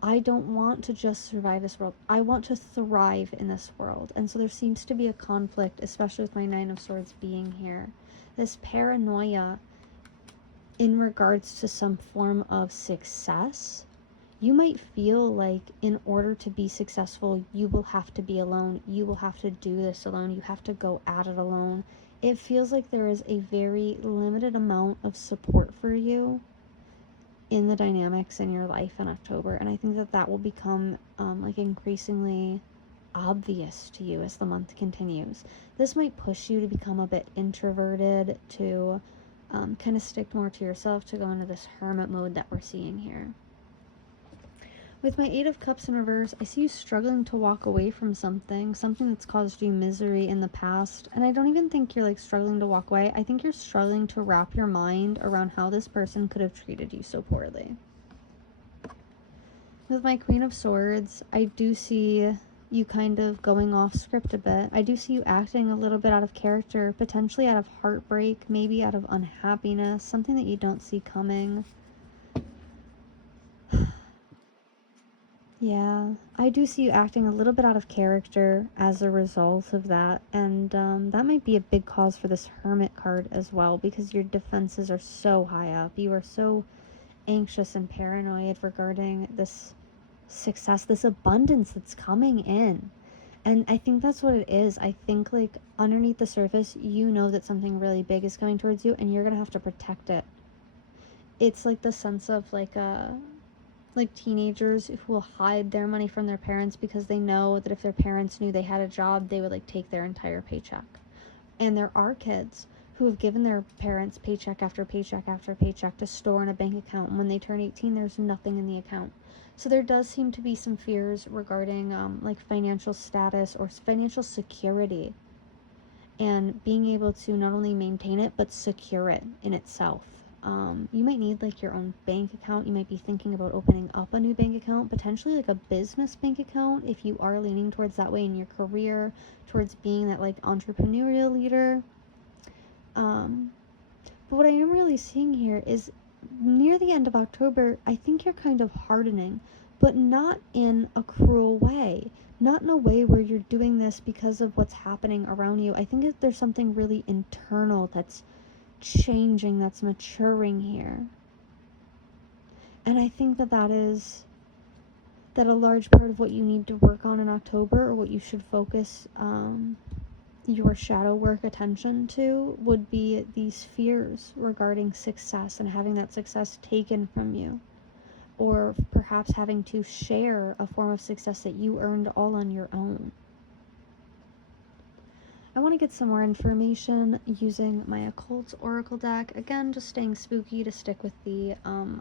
I don't want to just survive this world. I want to thrive in this world. And so there seems to be a conflict, especially with my 9 of Swords being here. This paranoia in regards to some form of success. You might feel like in order to be successful, you will have to be alone. You will have to do this alone. You have to go at it alone. It feels like there is a very limited amount of support for you in the dynamics in your life in October. And I think that that will become like increasingly obvious to you as the month continues. This might push you to become a bit introverted, to kind of stick more to yourself to go into this hermit mode that we're seeing here. With my Eight of Cups in reverse, I see you struggling to walk away from something that's caused you misery in the past. And I don't even think you're like struggling to walk away. I think you're struggling to wrap your mind around how this person could have treated you so poorly. With my Queen of Swords, I do see you kind of going off script a bit. I do see you acting a little bit out of character, potentially out of heartbreak, maybe out of unhappiness, something that you don't see coming. Yeah, I do see you acting a little bit out of character as a result of that, and that might be a big cause for this Hermit card as well, because your defenses are so high up. You are so anxious and paranoid regarding this success, this abundance that's coming in. And I think that's what it is. I think, like, underneath the surface, you know that something really big is coming towards you, and you're gonna have to protect it. It's like the sense of like teenagers who will hide their money from their parents because they know that if their parents knew they had a job, they would like take their entire paycheck. And there are kids who have given their parents paycheck after paycheck after paycheck to store in a bank account, and when they turn 18 there's nothing in the account. So there does seem to be some fears regarding like financial status or financial security, and being able to not only maintain it but secure it in itself. You might need like your own bank account. You might be thinking about opening up a new bank account, potentially like a business bank account if you are leaning towards that way in your career, towards being that like entrepreneurial leader. But what I am really seeing here is near the end of October, I think you're kind of hardening, but not in a cruel way. Not in a way where you're doing this because of what's happening around you. I think that there's something really internal that's changing, that's maturing here. And I think that that a large part of what you need to work on in October, or what you should focus your shadow work attention to, would be these fears regarding success and having that success taken from you, or perhaps having to share a form of success that you earned all on your own. I want to get some more information using my occult oracle deck. Again, just staying spooky to stick with the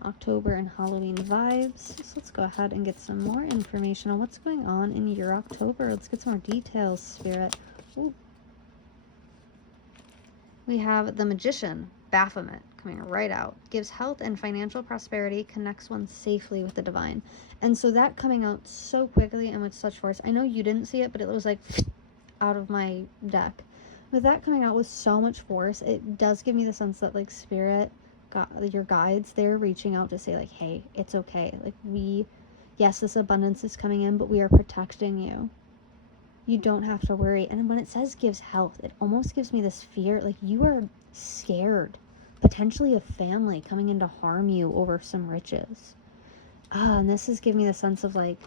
October and Halloween vibes. So let's go ahead and get some more information on what's going on in your October. Let's get some more details, Spirit. Ooh. We have the Magician, Baphomet, coming right out. Gives health and financial prosperity, connects one safely with the divine. And so that coming out so quickly and with such force. I know you didn't see it, but it was like out of my deck. With that coming out with so much force, it does give me the sense that like Spirit, your guides, they're reaching out to say like, hey, it's okay. Like yes, this abundance is coming in, but we are protecting you. You don't have to worry. And when it says gives health, it almost gives me this fear, like you are scared, potentially of family coming in to harm you over some riches. And this is giving me the sense of like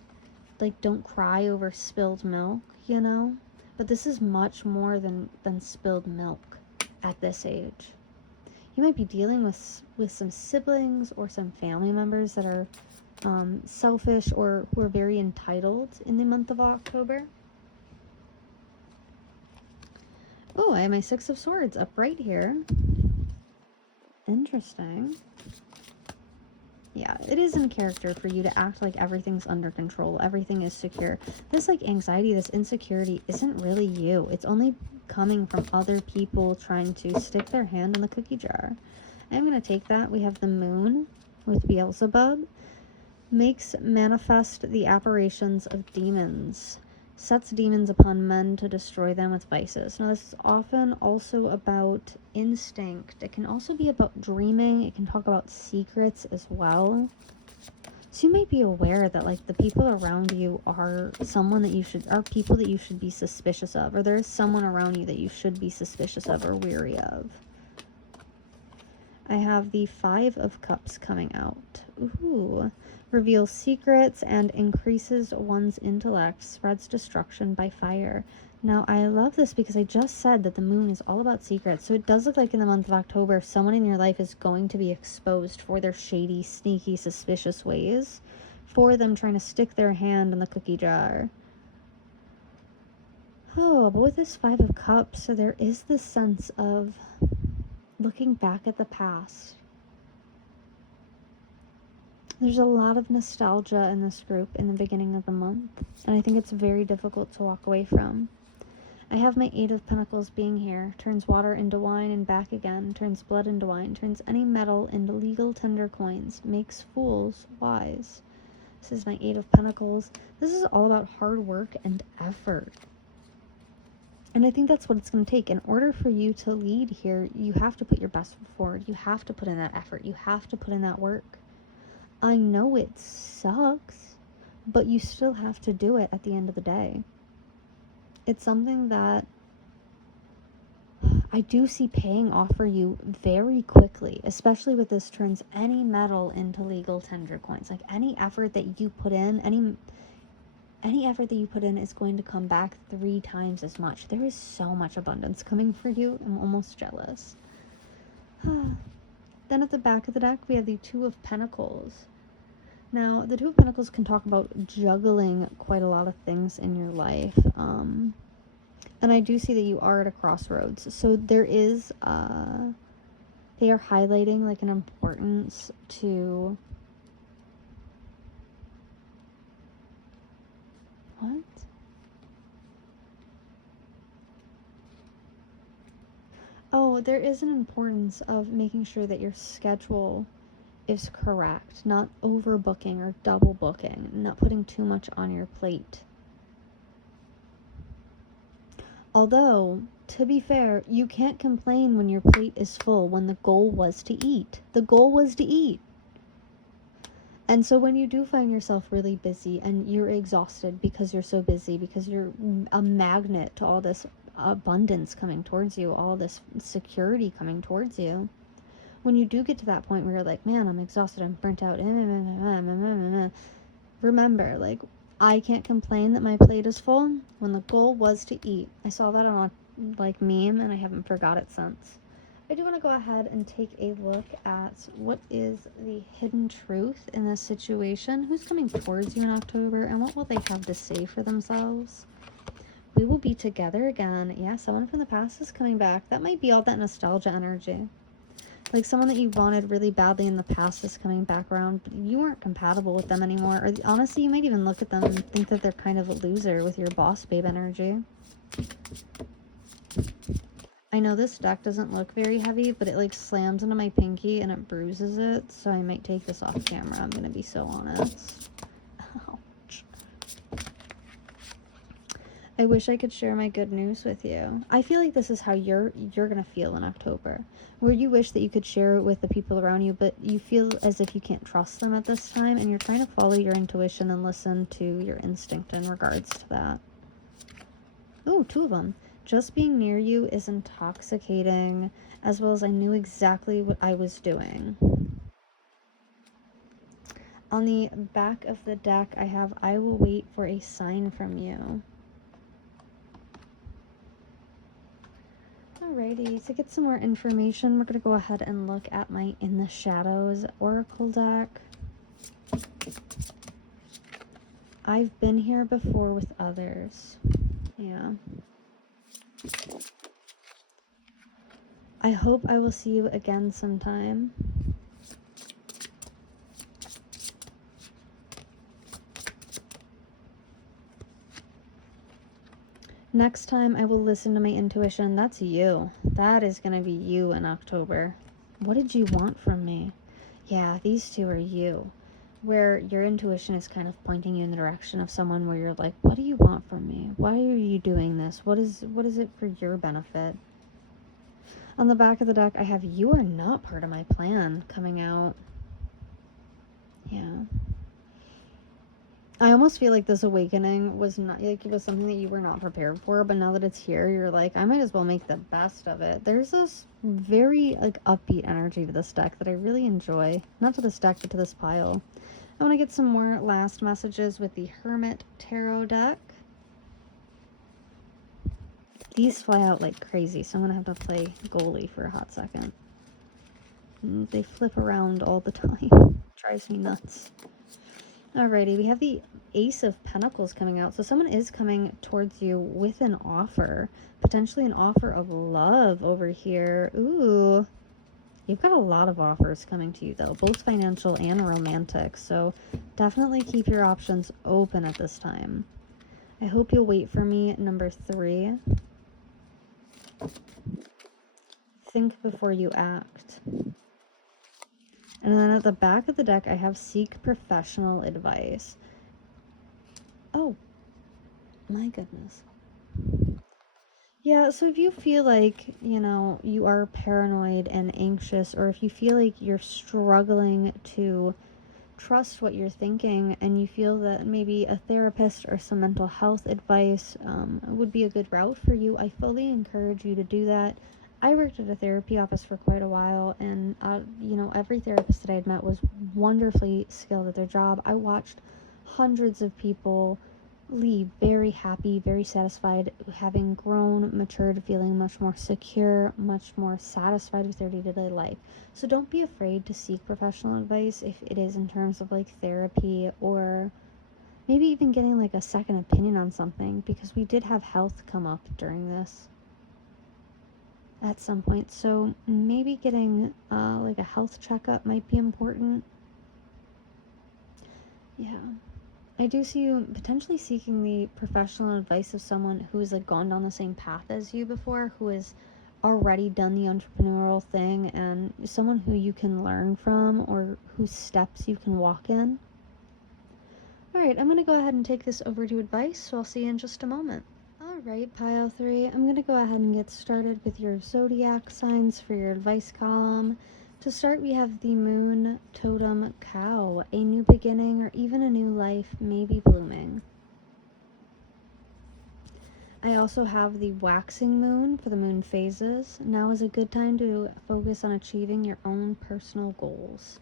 don't cry over spilled milk, you know? But this is much more than spilled milk at this age. You might be dealing with some siblings or some family members that are selfish or who are very entitled in the month of October. Oh, I have my Six of Swords up right here. Interesting. Yeah, it is in character for you to act like everything's under control, everything is secure. This like anxiety, this insecurity isn't really you. It's only coming from other people trying to stick their hand in the cookie jar. I'm going to take that. We have the Moon with Beelzebub. Makes manifest the apparitions of demons. Sets demons upon men to destroy them with vices. Now, this is often also about instinct. It can also be about dreaming. It can talk about secrets as well. So you might be aware that like the people around you are people that you should be suspicious of, or there is someone around you that you should be suspicious of or weary of. I have the Five of Cups coming out. Ooh. Reveals secrets and increases one's intellect, spreads destruction by fire. Now, I love this because I just said that the moon is all about secrets. So it does look like in the month of October, someone in your life is going to be exposed for their shady, sneaky, suspicious ways, for them trying to stick their hand in the cookie jar. Oh, but with this Five of Cups, so there is this sense of looking back at the past. There's a lot of nostalgia in this group in the beginning of the month, and I think it's very difficult to walk away from. I have my 8 of Pentacles being here. Turns water into wine and back again. Turns blood into wine. Turns any metal into legal tender coins. Makes fools wise. This is my 8 of Pentacles. This is all about hard work and effort. And I think that's what it's going to take. In order for you to lead here, you have to put your best foot forward. You have to put in that effort. You have to put in that work. I know it sucks, but you still have to do it at the end of the day. It's something that I do see paying off for you very quickly, especially with this turns any metal into legal tender coins. Like any effort that you put in, any effort that you put in is going to come back 3 times as much. There is so much abundance coming for you. I'm almost jealous. Then at the back of the deck, we have the 2 of Pentacles. Now, the 2 of Pentacles can talk about juggling quite a lot of things in your life. And I do see that you are at a crossroads. So there is, they are highlighting like an importance to, what? Oh, there is an importance of making sure that your schedule is correct, not overbooking or double booking, not putting too much on your plate. Although, to be fair, you can't complain when your plate is full when the goal was to eat. The goal was to eat. And so when you do find yourself really busy and you're exhausted because you're so busy, because you're a magnet to all this abundance coming towards you, all this security coming towards you, when you do get to that point where you're like, man, I'm exhausted, I'm burnt out, remember, like, I can't complain that my plate is full when the goal was to eat. I saw that on a like meme and I haven't forgot it since. I do want to go ahead and take a look at what is the hidden truth in this situation. Who's coming towards you in October and what will they have to say for themselves? We will be together again. Yeah, someone from the past is coming back. That might be all that nostalgia energy. Like someone that you wanted really badly in the past is coming back around, but you weren't compatible with them anymore. Or honestly, you might even look at them and think that they're kind of a loser with your boss babe energy. I know this deck doesn't look very heavy, but it like slams into my pinky and it bruises it. So I might take this off camera. I'm going to be so honest. Ouch. I wish I could share my good news with you. I feel like this is how you're gonna feel in October, where you wish that you could share it with the people around you, but you feel as if you can't trust them at this time, and you're trying to follow your intuition and listen to your instinct in regards to that. Oh, 2 of them. Just being near you is intoxicating, as well as I knew exactly what I was doing. On the back of the deck, I have, I will wait for a sign from you. Alrighty, to get some more information, we're going to go ahead and look at my In the Shadows Oracle deck. I've been here before with others. Yeah. I hope I will see you again sometime. Next time I will listen to my intuition. That's you. That is going to be you in October. What did you want from me? Yeah, these 2 are you. Where your intuition is kind of pointing you in the direction of someone where you're like, what do you want from me? Why are you doing this? What is it for your benefit? On the back of the deck, I have you are not part of my plan coming out. Yeah. I almost feel like this awakening was not, like, it was something that you were not prepared for, but now that it's here, you're like, I might as well make the best of it. There's this very, like, upbeat energy to this deck that I really enjoy. Not to this deck, but to this pile. I want to get some more last messages with the Hermit Tarot deck. These fly out like crazy, so I'm going to have to play goalie for a hot second. They flip around all the time. Drives me nuts. Alrighty, we have the Ace of Pentacles coming out. So someone is coming towards you with an offer. Potentially an offer of love over here. Ooh. You've got a lot of offers coming to you, though, both financial and romantic, so definitely keep your options open at this time. I hope you'll wait for me, number 3. Think before you act. And then at the back of the deck, I have seek professional advice. Oh, my goodness. Yeah, so if you feel like, you are paranoid and anxious, or if you feel like you're struggling to trust what you're thinking and you feel that maybe a therapist or some mental health advice would be a good route for you, I fully encourage you to do that. I worked at a therapy office for quite a while, and every therapist that I had met was wonderfully skilled at their job. I watched hundreds of people leave very happy, very satisfied, having grown, matured, feeling much more secure, much more satisfied with their day-to-day life. So don't be afraid to seek professional advice if it is in terms of like therapy, or maybe even getting like a second opinion on something, because we did have health come up during this at some point. So maybe getting like a health checkup might be important. Yeah. I do see you potentially seeking the professional advice of someone who has like gone down the same path as you before, who has already done the entrepreneurial thing, and someone who you can learn from or whose steps you can walk in. All right, I'm going to go ahead and take this over to advice, so I'll see you in just a moment. All right, pile 3, I'm going to go ahead and get started with your zodiac signs for your advice column. To start, we have the moon totem cow. A new beginning or even a new life may be blooming. I also have the waxing moon for the moon phases. Now is a good time to focus on achieving your own personal goals.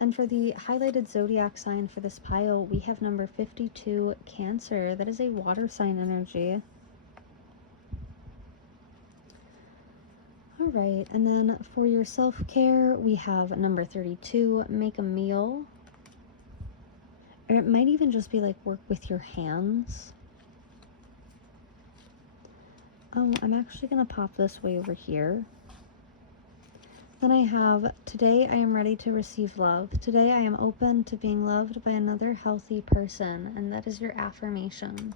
And for the highlighted zodiac sign for this pile, we have number 52, Cancer. That is a water sign energy. All right, and then for your self-care, we have number 32, make a meal. Or it might even just be like work with your hands. Oh, I'm actually going to pop this way over here. Then I have, today I am ready to receive love. Today I am open to being loved by another healthy person. And that is your affirmation.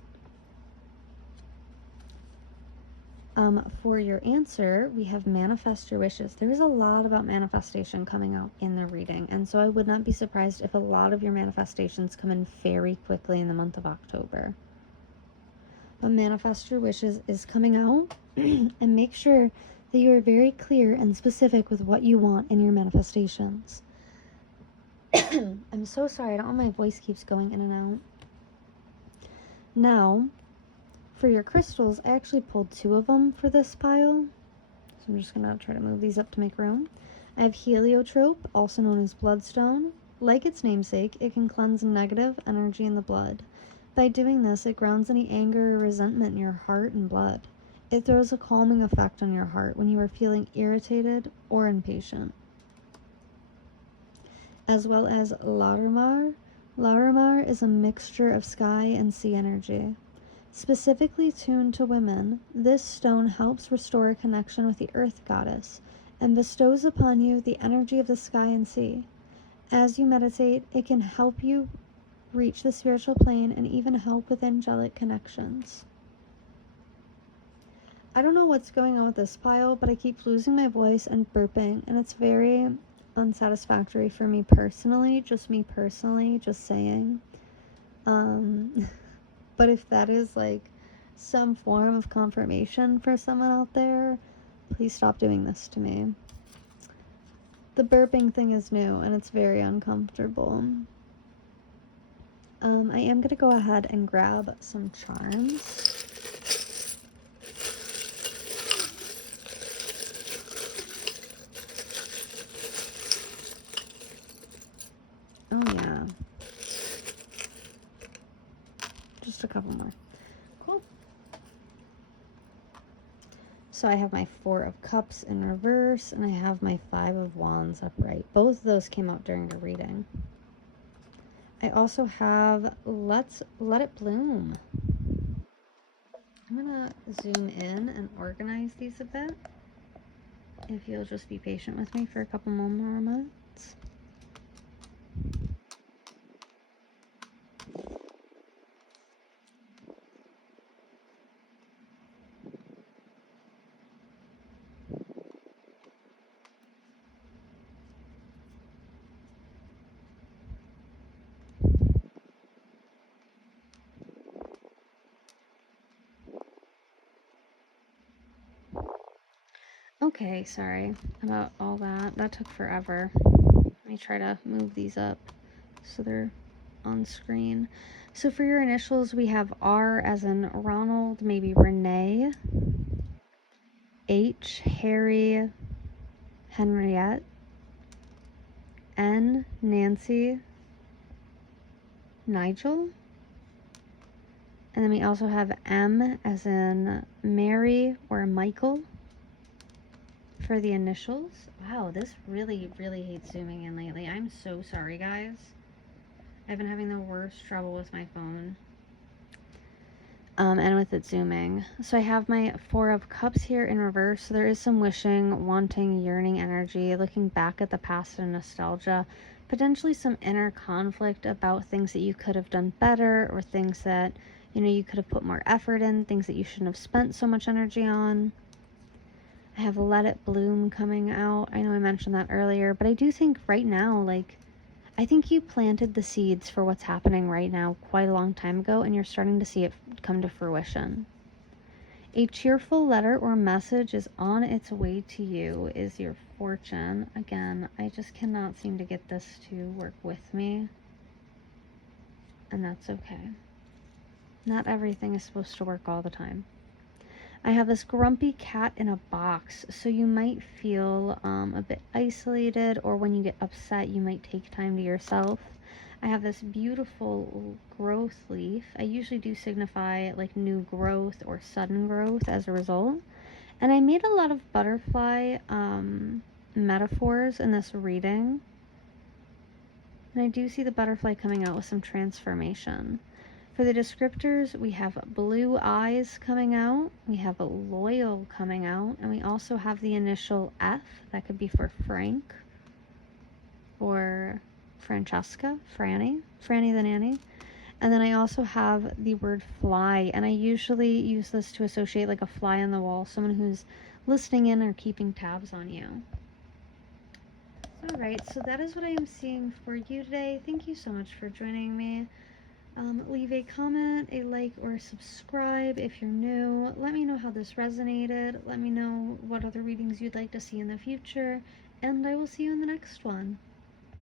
For your answer, we have manifest your wishes. There is a lot about manifestation coming out in the reading, and so I would not be surprised if a lot of your manifestations come in very quickly in the month of October. But manifest your wishes is coming out, and make sure that you are very clear and specific with what you want in your manifestations. I'm so sorry, I don't know, my voice keeps going in and out. Now, for your crystals, I actually pulled 2 of them for this pile. So I'm just going to try to move these up to make room. I have heliotrope, also known as bloodstone. Like its namesake, it can cleanse negative energy in the blood. By doing this, it grounds any anger or resentment in your heart and blood. It throws a calming effect on your heart when you are feeling irritated or impatient. As well as Larimar. Larimar is a mixture of sky and sea energy. Specifically tuned to women, this stone helps restore a connection with the earth goddess and bestows upon you the energy of the sky and sea. As you meditate, it can help you reach the spiritual plane and even help with angelic connections. I don't know what's going on with this pile, but I keep losing my voice and burping, and it's very unsatisfactory for me personally, just saying. But if that is like some form of confirmation for someone out there, please stop doing this to me. The burping thing is new and it's very uncomfortable. I am going to go ahead and grab some charms. Oh yeah. Just a couple more. Cool. So I have my 4 of Cups in reverse, and I have my 5 of Wands upright. Both of those came out during the reading. I also have Let It Bloom. I'm gonna zoom in and organize these a bit. if you'll just be patient with me for a couple more moments. Okay, sorry about all that. That took forever. Let me try to move these up so they're on screen. So for your initials, we have R as in Ronald, maybe Renee, H, Harry, Henriette, N, Nancy, Nigel, and then we also have M as in Mary or Michael for the initials. Wow, this really hates zooming in lately. I'm so sorry, guys. I've been having the worst trouble with my phone. And with it zooming. So I have my Four of Cups here in reverse. So there is some wishing, wanting, yearning energy, looking back at the past and nostalgia, potentially some inner conflict about things that you could have done better or things that, you know, you could have put more effort in, things that you shouldn't have spent so much energy on. I have Let It Bloom coming out. I know I mentioned that earlier, but I do think right now, like, I think you planted the seeds for what's happening right now quite a long time ago, and you're starting to see it come to fruition. A cheerful letter or message is on its way to you, is your fortune. Again, I just cannot seem to get this to work with me, and that's okay. Not everything is supposed to work all the time. I have this grumpy cat in a box, so you might feel a bit isolated, or when you get upset, you might take time to yourself. I have this beautiful growth leaf. I usually do signify like new growth or sudden growth as a result. And I made a lot of butterfly metaphors in this reading. And I do see the butterfly coming out with some transformation. For the descriptors, we have blue eyes coming out, we have a loyal coming out, and we also have the initial F. That could be for Frank or Francesca, Franny the nanny. And then I also have the word fly, and I usually use this to associate like a fly on the wall, someone who's listening in or keeping tabs on you. Alright, so that is what I am seeing for you today. Thank you so much for joining me. Leave a comment, a like, or subscribe if you're new. Let me know how this resonated. Let me know what other readings you'd like to see in the future. And I will see you in the next one.